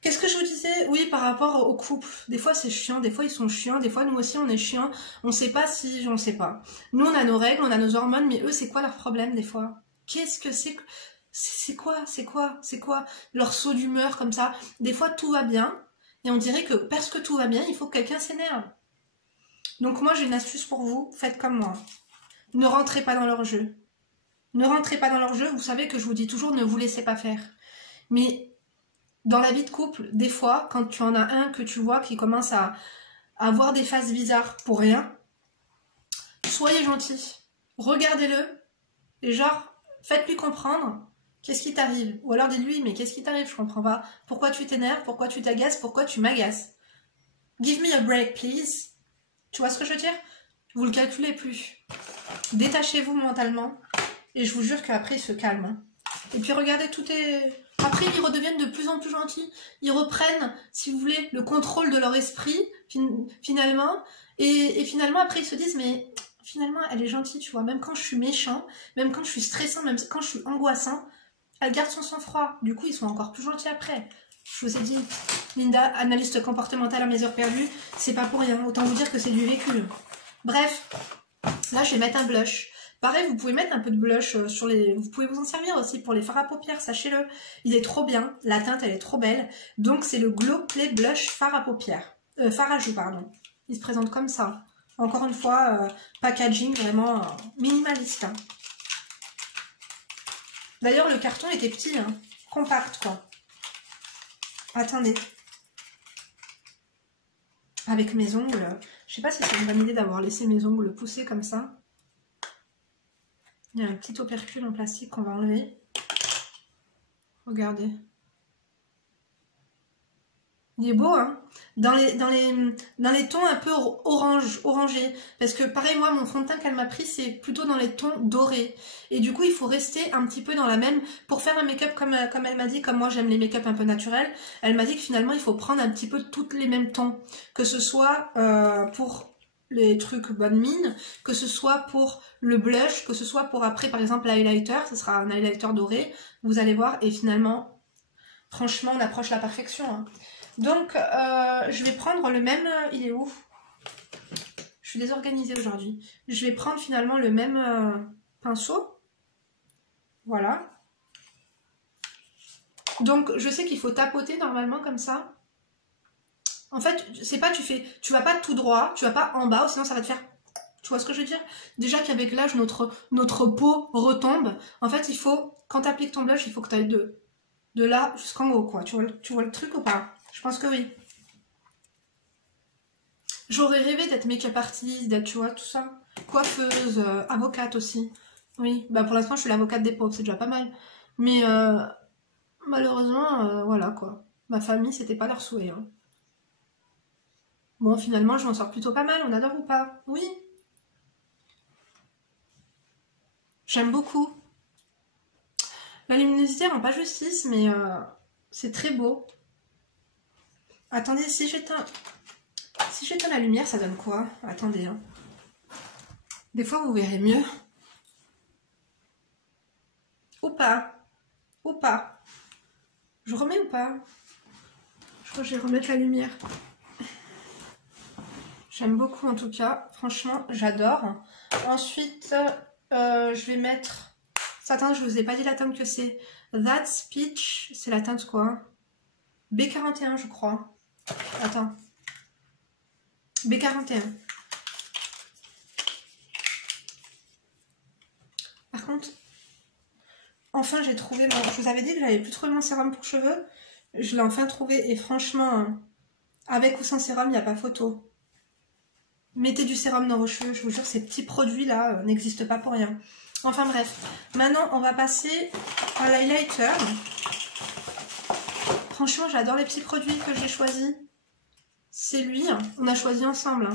Qu'est-ce que je vous disais? Oui, par rapport aux couples. Des fois, c'est chiant. Des fois, ils sont chiants. Des fois, nous aussi, on est chiants. On sait pas si... On sait pas. Nous, on a nos règles, on a nos hormones, mais eux, c'est quoi leur problème, des fois? Qu'est-ce que c'est? C'est quoi leur saut d'humeur comme ça? Des fois tout va bien et on dirait que parce que tout va bien il faut que quelqu'un s'énerve. Donc moi j'ai une astuce pour vous, faites comme moi, ne rentrez pas dans leur jeu, ne rentrez pas dans leur jeu. Vous savez que je vous dis toujours ne vous laissez pas faire, mais dans la vie de couple des fois quand tu en as un que tu vois qui commence à avoir des phases bizarres pour rien, soyez gentil, regardez-le et genre faites-lui comprendre qu'est-ce qui t'arrive? Ou alors dis-lui, mais qu'est-ce qui t'arrive? Je comprends pas. Pourquoi tu t'énerves? Pourquoi tu t'agaces? Pourquoi tu m'agaces? Give me a break, please. Tu vois ce que je veux dire? Vous le calculez plus. Détachez-vous mentalement. Et je vous jure qu'après, il se calme. Hein. Et puis regardez, tout est... Après, ils redeviennent de plus en plus gentils. Ils reprennent, si vous voulez, le contrôle de leur esprit, finalement. Et finalement, après, ils se disent, mais... Finalement, elle est gentille, tu vois. Même quand je suis méchant, même quand je suis stressant, même quand je suis angoissant, elle garde son sang-froid. Du coup, ils sont encore plus gentils après. Je vous ai dit, Linda, analyste comportementale à mes heures perdues, c'est pas pour rien. Autant vous dire que c'est du vécu. Bref, là, je vais mettre un blush. Pareil, vous pouvez mettre un peu de blush sur les... Vous pouvez vous en servir aussi pour les fards à paupières, sachez-le. Il est trop bien. La teinte, elle est trop belle. Donc, c'est le Glow Play Blush Fard à paupières. Farajou, pardon. Il se présente comme ça. Encore une fois, packaging vraiment minimaliste. Hein. D'ailleurs, le carton était petit, hein, compact, quoi. Attendez. Avec mes ongles, je sais pas si c'est une bonne idée d'avoir laissé mes ongles pousser comme ça. Il y a un petit opercule en plastique qu'on va enlever. Regardez. Il est beau, hein, dans les tons un peu orangés. Parce que pareil, moi, mon fond de teint qu'elle m'a pris, c'est plutôt dans les tons dorés. Et du coup, il faut rester un petit peu dans la même... Pour faire un make-up comme elle m'a dit, comme moi j'aime les make-up un peu naturels, elle m'a dit que finalement, il faut prendre un petit peu toutes les mêmes tons. Que ce soit pour les trucs bonne mine, que ce soit pour le blush, que ce soit pour après, par exemple, l'highlighter. Ce sera un highlighter doré, vous allez voir. Et finalement, franchement, on approche la perfection, hein. Donc, je vais prendre le même... Il est où? Je suis désorganisée aujourd'hui. Je vais prendre finalement le même pinceau. Voilà. Donc, je sais qu'il faut tapoter normalement comme ça. En fait, c'est pas tu vas pas tout droit, tu vas pas en bas, sinon ça va te faire... Tu vois ce que je veux dire? Déjà qu'avec l'âge, notre peau retombe. En fait, il faut... Quand tu appliques ton blush, il faut que tu ailles de là jusqu'en haut, quoi. Tu vois le truc ou pas? Je pense que oui. J'aurais rêvé d'être make-up artiste, d'être, tu vois, tout ça. Coiffeuse, avocate aussi. Oui, bah pour l'instant, je suis l'avocate des pauvres, c'est déjà pas mal. Mais malheureusement, voilà, quoi. Ma famille, c'était pas leur souhait. Hein. Bon, finalement, je m'en sors plutôt pas mal, on adore ou pas? Oui. J'aime beaucoup. La luminosité rend pas justice, mais c'est très beau. Attendez, si j'éteins la lumière, ça donne quoi? Attendez. Hein. Des fois, vous verrez mieux. Ou pas. Ou pas. Je remets ou pas? Je crois que je vais remettre la lumière. J'aime beaucoup en tout cas. Franchement, j'adore. Ensuite, je vais mettre... Attends, je vous ai pas dit la teinte que c'est. That's Peach. C'est la teinte quoi? B41, je crois. Attends. B41. Par contre, enfin j'ai trouvé mon... Je vous avais dit que j'avais plus trouvé mon sérum pour cheveux. Je l'ai enfin trouvé et franchement, avec ou sans sérum, il n'y a pas photo. Mettez du sérum dans vos cheveux, je vous jure, ces petits produits là n'existent pas pour rien. Enfin bref, maintenant on va passer à l'highlighter. Franchement, j'adore les petits produits que j'ai choisis. C'est lui, on a choisi ensemble.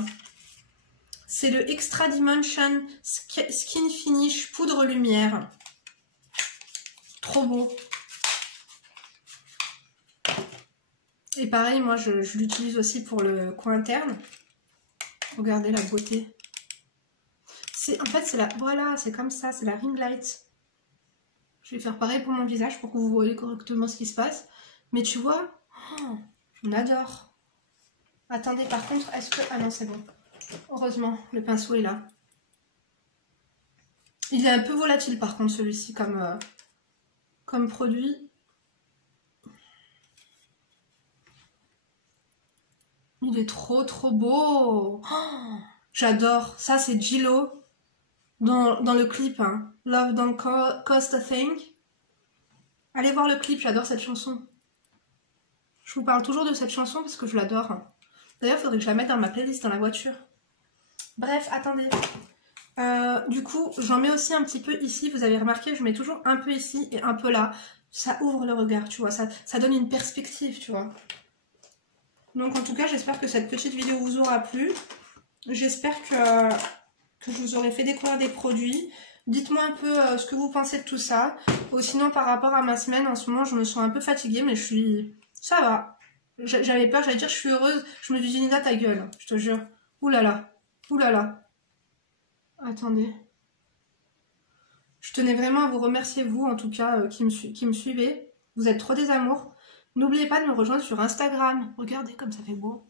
C'est le Extra Dimension Skin Finish Poudre Lumière. Trop beau. Et pareil, moi je l'utilise aussi pour le coin interne. Regardez la beauté. En fait, c'est la... Voilà, c'est comme ça, c'est la ring light. Je vais faire pareil pour mon visage pour que vous voyez correctement ce qui se passe. Mais tu vois, oh, on adore. Attendez, par contre, est-ce que... Ah non, c'est bon. Heureusement, le pinceau est là. Il est un peu volatile par contre celui-ci comme produit. Il est trop beau. Oh, j'adore. Ça c'est Gillo dans le clip. Hein. Love Don't Cost a Thing. Allez voir le clip, j'adore cette chanson. Je vous parle toujours de cette chanson parce que je l'adore. D'ailleurs, il faudrait que je la mette dans ma playlist dans la voiture. Bref, attendez. Du coup, j'en mets aussi un petit peu ici. Vous avez remarqué, je mets toujours un peu ici et un peu là. Ça ouvre le regard, tu vois. Ça donne une perspective, tu vois. Donc, en tout cas, j'espère que cette petite vidéo vous aura plu. J'espère que je vous aurai fait découvrir des produits. Dites-moi un peu ce que vous pensez de tout ça. Ou sinon, par rapport à ma semaine, en ce moment, je me sens un peu fatiguée, mais ça va. J'avais peur, j'allais dire je suis heureuse. Je me suis dit, Nina, ta gueule, je te jure. Ouh là là. Ouh là là. Attendez. Je tenais vraiment à vous remercier, vous, en tout cas, qui me suivez. Vous êtes trop des amours. N'oubliez pas de me rejoindre sur Instagram. Regardez comme ça fait beau.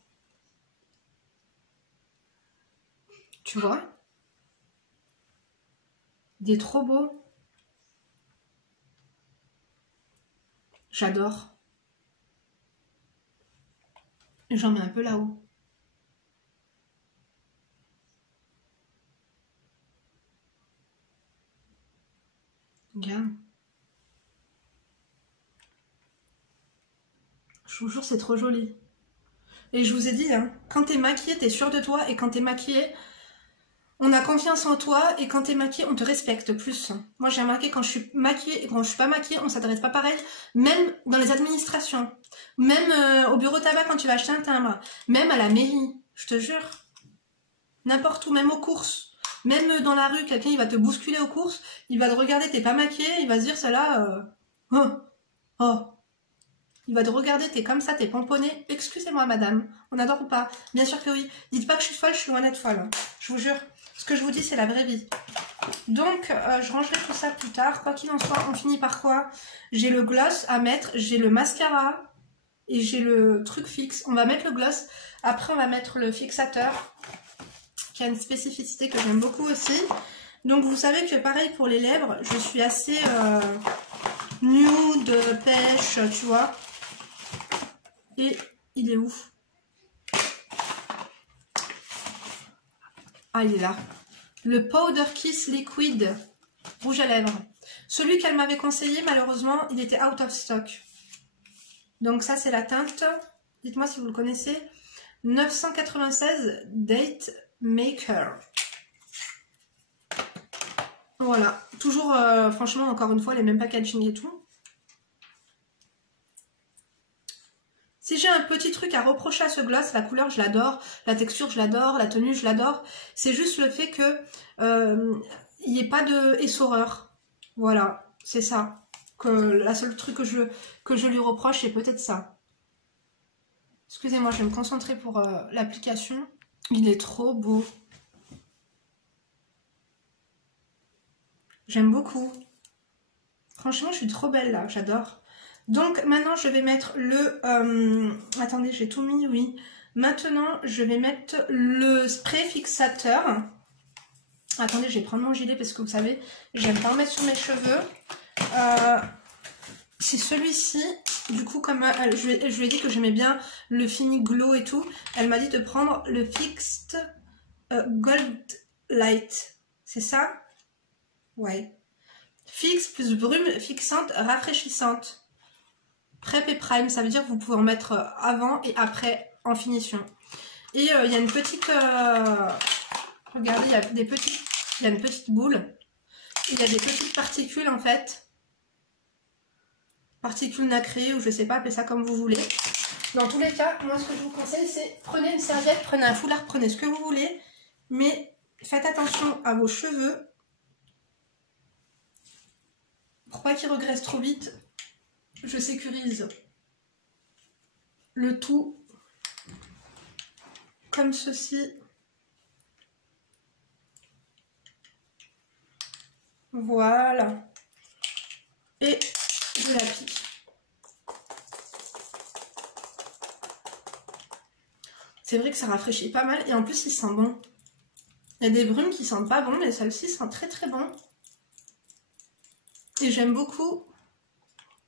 Tu vois? Il est trop beau. J'adore. J'en mets un peu là-haut. Regarde. Je vous jure, c'est trop joli. Et je vous ai dit, hein, quand t'es maquillée, t'es sûre de toi. Et quand t'es maquillée, on a confiance en toi. Et quand t'es maquillée, on te respecte plus. Moi, j'ai remarqué quand je suis maquillée et quand je suis pas maquillée, on s'adresse pas pareil. Même dans les administrations. Même au bureau tabac quand tu vas acheter un timbre. Même à la mairie. Je te jure. N'importe où, même aux courses. Même dans la rue, quelqu'un il va te bousculer aux courses. Il va te regarder, t'es pas maquillée. Il va se dire, celle-là... oh. Il va te regarder, t'es comme ça, t'es pomponné. Excusez-moi, madame, on adore ou pas? Bien sûr que oui. Dites pas que je suis folle, je suis loin d'être folle. Je vous jure. Ce que je vous dis, c'est la vraie vie. Donc, je rangerai tout ça plus tard. Quoi qu'il en soit, on finit par quoi? J'ai le gloss à mettre, j'ai le mascara et j'ai le truc fixe. On va mettre le gloss. Après, on va mettre le fixateur qui a une spécificité que j'aime beaucoup aussi. Donc, vous savez que pareil pour les lèvres, je suis assez nude, pêche, tu vois. Et il est où? Ah, il est là. Le Powder Kiss Liquid rouge à lèvres. Celui qu'elle m'avait conseillé, malheureusement, il était out of stock. Donc ça, c'est la teinte. Dites-moi si vous le connaissez. 996 Date Maker. Voilà. Toujours, franchement, encore une fois, les mêmes packaging et tout. Si j'ai un petit truc à reprocher à ce gloss, la couleur je l'adore, la texture je l'adore, la tenue je l'adore. C'est juste le fait que il n'y ait pas de essoreur. Voilà, c'est ça. Que la seule truc que je lui reproche, c'est peut-être ça. Excusez-moi, je vais me concentrer pour l'application. Il est trop beau. J'aime beaucoup. Franchement, je suis trop belle là, j'adore. Donc maintenant je vais mettre le... attendez, j'ai tout mis, oui. Maintenant je vais mettre le spray fixateur. Attendez, je vais prendre mon gilet parce que vous savez, j'aime pas en mettre sur mes cheveux. C'est celui-ci. Du coup, comme je lui ai dit que j'aimais bien le fini glow et tout, elle m'a dit de prendre le Fixed Gold Light. C'est ça? Ouais. Fixe plus brume fixante rafraîchissante. Prep et prime, ça veut dire que vous pouvez en mettre avant et après en finition. Et il y a une petite... regardez, il y a une petite boule. Il y a des petites particules en fait. Particules nacrées ou je sais pas, appelez ça comme vous voulez. Dans tous les cas, moi ce que je vous conseille c'est prenez une serviette, prenez un foulard, prenez ce que vous voulez. Mais faites attention à vos cheveux. Pour pas qu'ils regressent trop vite. Je sécurise le tout comme ceci. Voilà. Et je l'applique. C'est vrai que ça rafraîchit pas mal et en plus il sent bon. Il y a des brumes qui sentent pas bon mais celle-ci sent très très bon. Et j'aime beaucoup.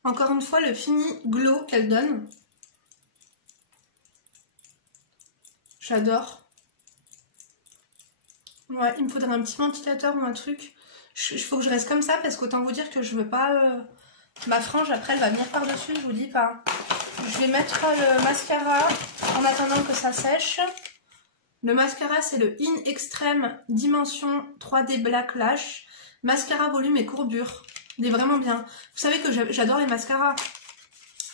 Encore une fois, le fini glow qu'elle donne. J'adore. Ouais, il me faudrait un petit ventilateur ou un truc. Il faut que je reste comme ça parce qu'autant vous dire que je veux pas... ma frange, après, elle va venir par-dessus, je vous dis pas. Je vais mettre le mascara en attendant que ça sèche. Le mascara, c'est le In Extreme Dimension 3D Black Lash. Mascara volume et courbure. Il est vraiment bien. Vous savez que j'adore les mascaras.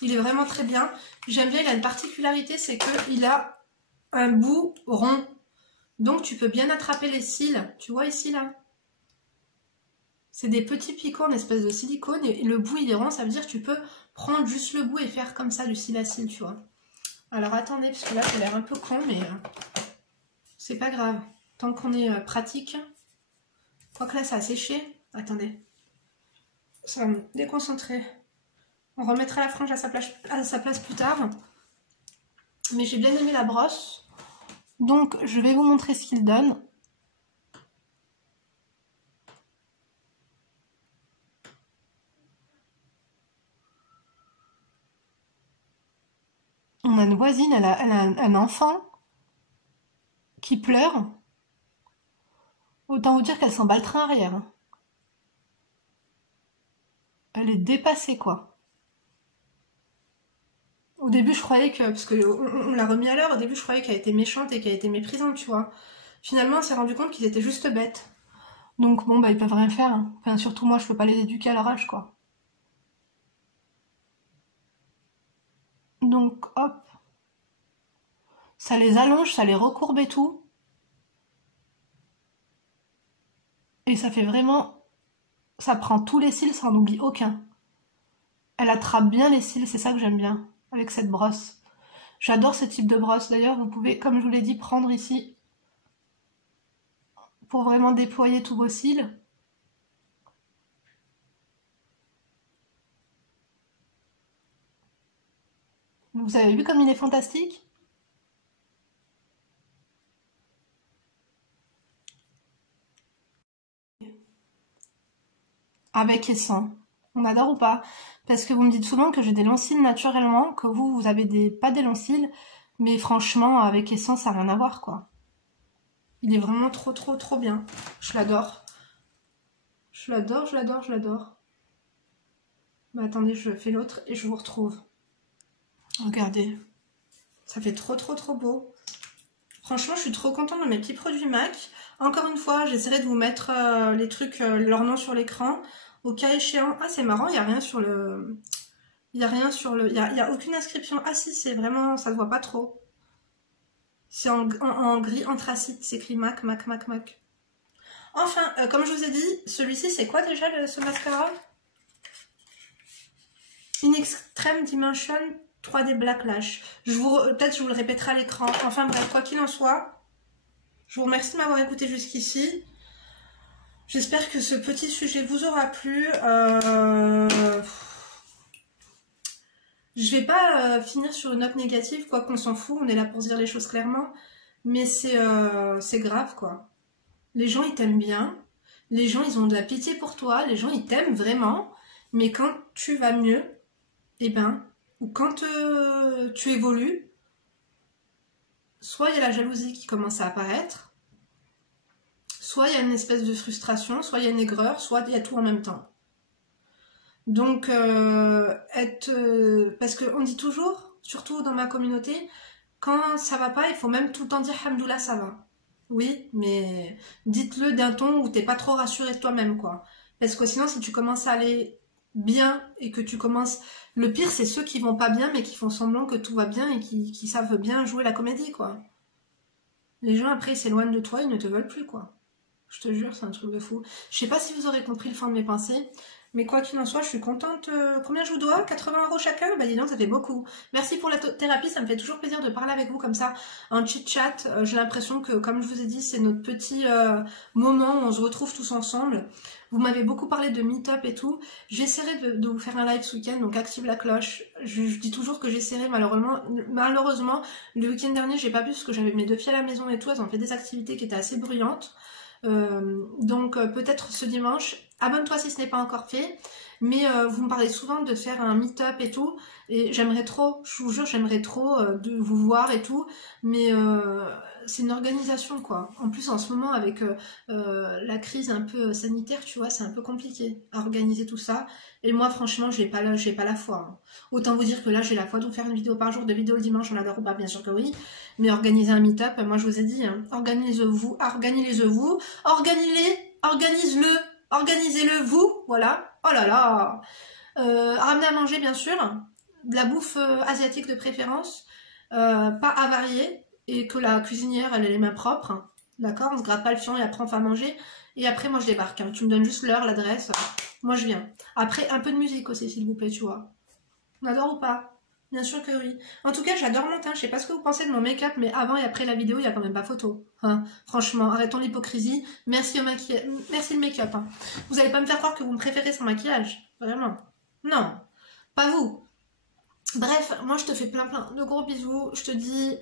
Il est vraiment très bien. J'aime bien, il a une particularité, c'est qu'il a un bout rond. Donc tu peux bien attraper les cils. Tu vois ici là? C'est des petits picots en espèce de silicone et le bout il est rond, ça veut dire que tu peux prendre juste le bout et faire comme ça du cil à cil, tu vois. Alors attendez, parce que là ça a l'air un peu con, mais c'est pas grave. Tant qu'on est pratique. Quoique là ça a séché. Attendez. Ça va me déconcentrer. On remettra la frange à sa place plus tard. Mais j'ai bien aimé la brosse. Donc je vais vous montrer ce qu'il donne. On a une voisine, elle a un enfant qui pleure. Autant vous dire qu'elle s'en bat le train arrière. Elle est dépassée, quoi. Au début, je croyais que... Parce qu'on l'a remis à l'heure, au début, je croyais qu'elle était méchante et qu'elle était méprisante, tu vois. Finalement, on s'est rendu compte qu'ils étaient juste bêtes. Donc bon, bah ils peuvent rien faire. Hein. Enfin, surtout moi, je peux pas les éduquer à leur âge, quoi. Donc, hop. Ça les allonge, ça les recourbe et tout. Et ça fait vraiment... Ça prend tous les cils, ça en oublie aucun. Elle attrape bien les cils, c'est ça que j'aime bien, avec cette brosse. J'adore ce type de brosse. D'ailleurs, vous pouvez, comme je vous l'ai dit, prendre ici pour vraiment déployer tous vos cils. Vous avez vu comme il est fantastique? Avec et sans. On adore ou pas? Parce que vous me dites souvent que j'ai des longs cils naturellement, que vous avez pas des longs cils, mais franchement, avec et sans, ça n'a rien à voir, quoi. Il est vraiment trop, trop, trop bien. Je l'adore. Je l'adore, je l'adore, je l'adore. Mais attendez, je fais l'autre et je vous retrouve. Regardez. Ça fait trop, trop, trop beau. Franchement, je suis trop contente de mes petits produits MAC. Encore une fois, j'essaierai de vous mettre les trucs, leur nom sur l'écran. Au cas échéant... Ah, c'est marrant, il n'y a rien sur le... Il n'y a rien sur le... Il y a aucune inscription. Ah si, c'est vraiment... Ça ne se voit pas trop. C'est en gris anthracite. C'est écrit MAC, MAC, MAC, MAC. Enfin, comme je vous ai dit, celui-ci, c'est quoi déjà ce mascara? In Extreme Dimension 3D Black Lash. Peut-être je vous le répéterai à l'écran. Enfin bref, quoi qu'il en soit, je vous remercie de m'avoir écouté jusqu'ici. J'espère que ce petit sujet vous aura plu. Je vais pas finir sur une note négative, quoi qu'on s'en fout, on est là pour se dire les choses clairement. Mais c'est grave, quoi. Les gens, ils t'aiment bien. Les gens, ils ont de la pitié pour toi. Les gens, ils t'aiment vraiment. Mais quand tu vas mieux, eh ben, ou quand tu évolues, soit il y a la jalousie qui commence à apparaître, soit il y a une espèce de frustration, soit il y a une aigreur, soit il y a tout en même temps. Donc, parce qu'on dit toujours, surtout dans ma communauté, quand ça va pas, il faut même tout le temps dire Hamdoullah, ça va. Oui, mais dites-le d'un ton où t'es pas trop rassuré de toi-même, quoi. Parce que sinon, si tu commences à aller bien et que tu commences... Le pire, c'est ceux qui vont pas bien, mais qui font semblant que tout va bien et qui savent bien jouer la comédie, quoi. Les gens, après, ils s'éloignent de toi, ils ne te veulent plus, quoi. Je te jure, c'est un truc de fou. Je sais pas si vous aurez compris le fond de mes pensées, mais quoi qu'il en soit, je suis contente. Combien je vous dois? 80 € chacun? Bah dis donc, ça fait beaucoup. Merci pour la thérapie, ça me fait toujours plaisir de parler avec vous comme ça, en chit-chat. J'ai l'impression que, comme je vous ai dit, c'est notre petit moment où on se retrouve tous ensemble. Vous m'avez beaucoup parlé de meet-up et tout. J'essaierai de vous faire un live ce week-end, donc active la cloche. Je dis toujours que j'essaierai, malheureusement, le week-end dernier, j'ai pas pu parce que j'avais mes 2 filles à la maison et tout, elles ont fait des activités qui étaient assez bruyantes. Donc peut-être ce dimanche, abonne-toi si ce n'est pas encore fait, mais vous me parlez souvent de faire un meet-up et tout, et j'aimerais trop, je vous jure, j'aimerais trop de vous voir et tout, mais c'est une organisation, quoi. En plus en ce moment avec la crise un peu sanitaire, tu vois, c'est un peu compliqué à organiser tout ça, et moi franchement j'ai pas la foi, hein. Autant vous dire que là j'ai la foi de vous faire une vidéo par jour, 2 vidéos le dimanche, on adore ou pas, bien sûr que oui, mais organiser un meet-up, moi je vous ai dit, hein, organisez-le vous, voilà, oh là là, ramenez à manger bien sûr, de la bouffe asiatique de préférence, pas avariée, et que la cuisinière elle ait les mains propres, hein, d'accord, on se gratte pas le fion et après on fait à manger, et après moi je débarque, hein, tu me donnes juste l'heure, l'adresse, moi je viens. Après un peu de musique aussi s'il vous plaît, tu vois, on adore ou pas? Bien sûr que oui. En tout cas, j'adore mon teint. Je sais pas ce que vous pensez de mon make-up, mais avant et après la vidéo, il n'y a quand même pas photo. Hein. Franchement, arrêtons l'hypocrisie. Merci au maquillage. Merci le make-up. Hein. Vous allez pas me faire croire que vous me préférez sans maquillage. Vraiment. Non. Pas vous. Bref, moi je te fais plein de gros bisous. Je te dis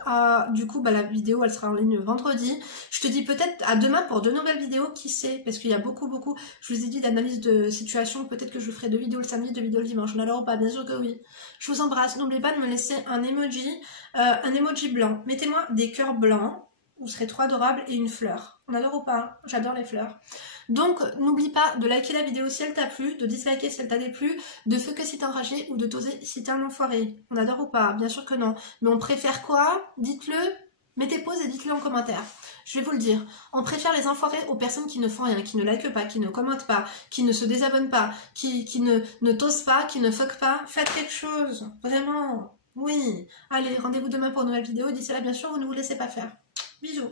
du coup la vidéo elle sera en ligne vendredi. Je te dis peut-être à demain pour 2 nouvelles vidéos, qui sait, parce qu'il y a beaucoup, je vous ai dit d'analyse de situation, peut-être que je ferai 2 vidéos le samedi, 2 vidéos le dimanche. On adore ou pas? Bien sûr que oui. Je vous embrasse. N'oubliez pas de me laisser un emoji blanc. Mettez-moi des cœurs blancs. vous serez trop adorable, et une fleur. On adore ou pas? J'adore les fleurs. Donc, n'oublie pas de liker la vidéo si elle t'a plu, de disliker si elle t'a déplu, de feu que si t'es enragé ou de toser si t'es un enfoiré. On adore ou pas? Bien sûr que non. Mais on préfère quoi? Dites-le, mettez pause et dites-le en commentaire. Je vais vous le dire, on préfère les enfoirés aux personnes qui ne font rien, qui ne likent pas, qui ne commentent pas, qui ne se désabonnent pas, qui ne tosent pas, qui ne fuck pas. Faites quelque chose, vraiment. Oui. Allez, rendez-vous demain pour une nouvelle vidéo. D'ici là, bien sûr, vous ne vous laissez pas faire. Bisous.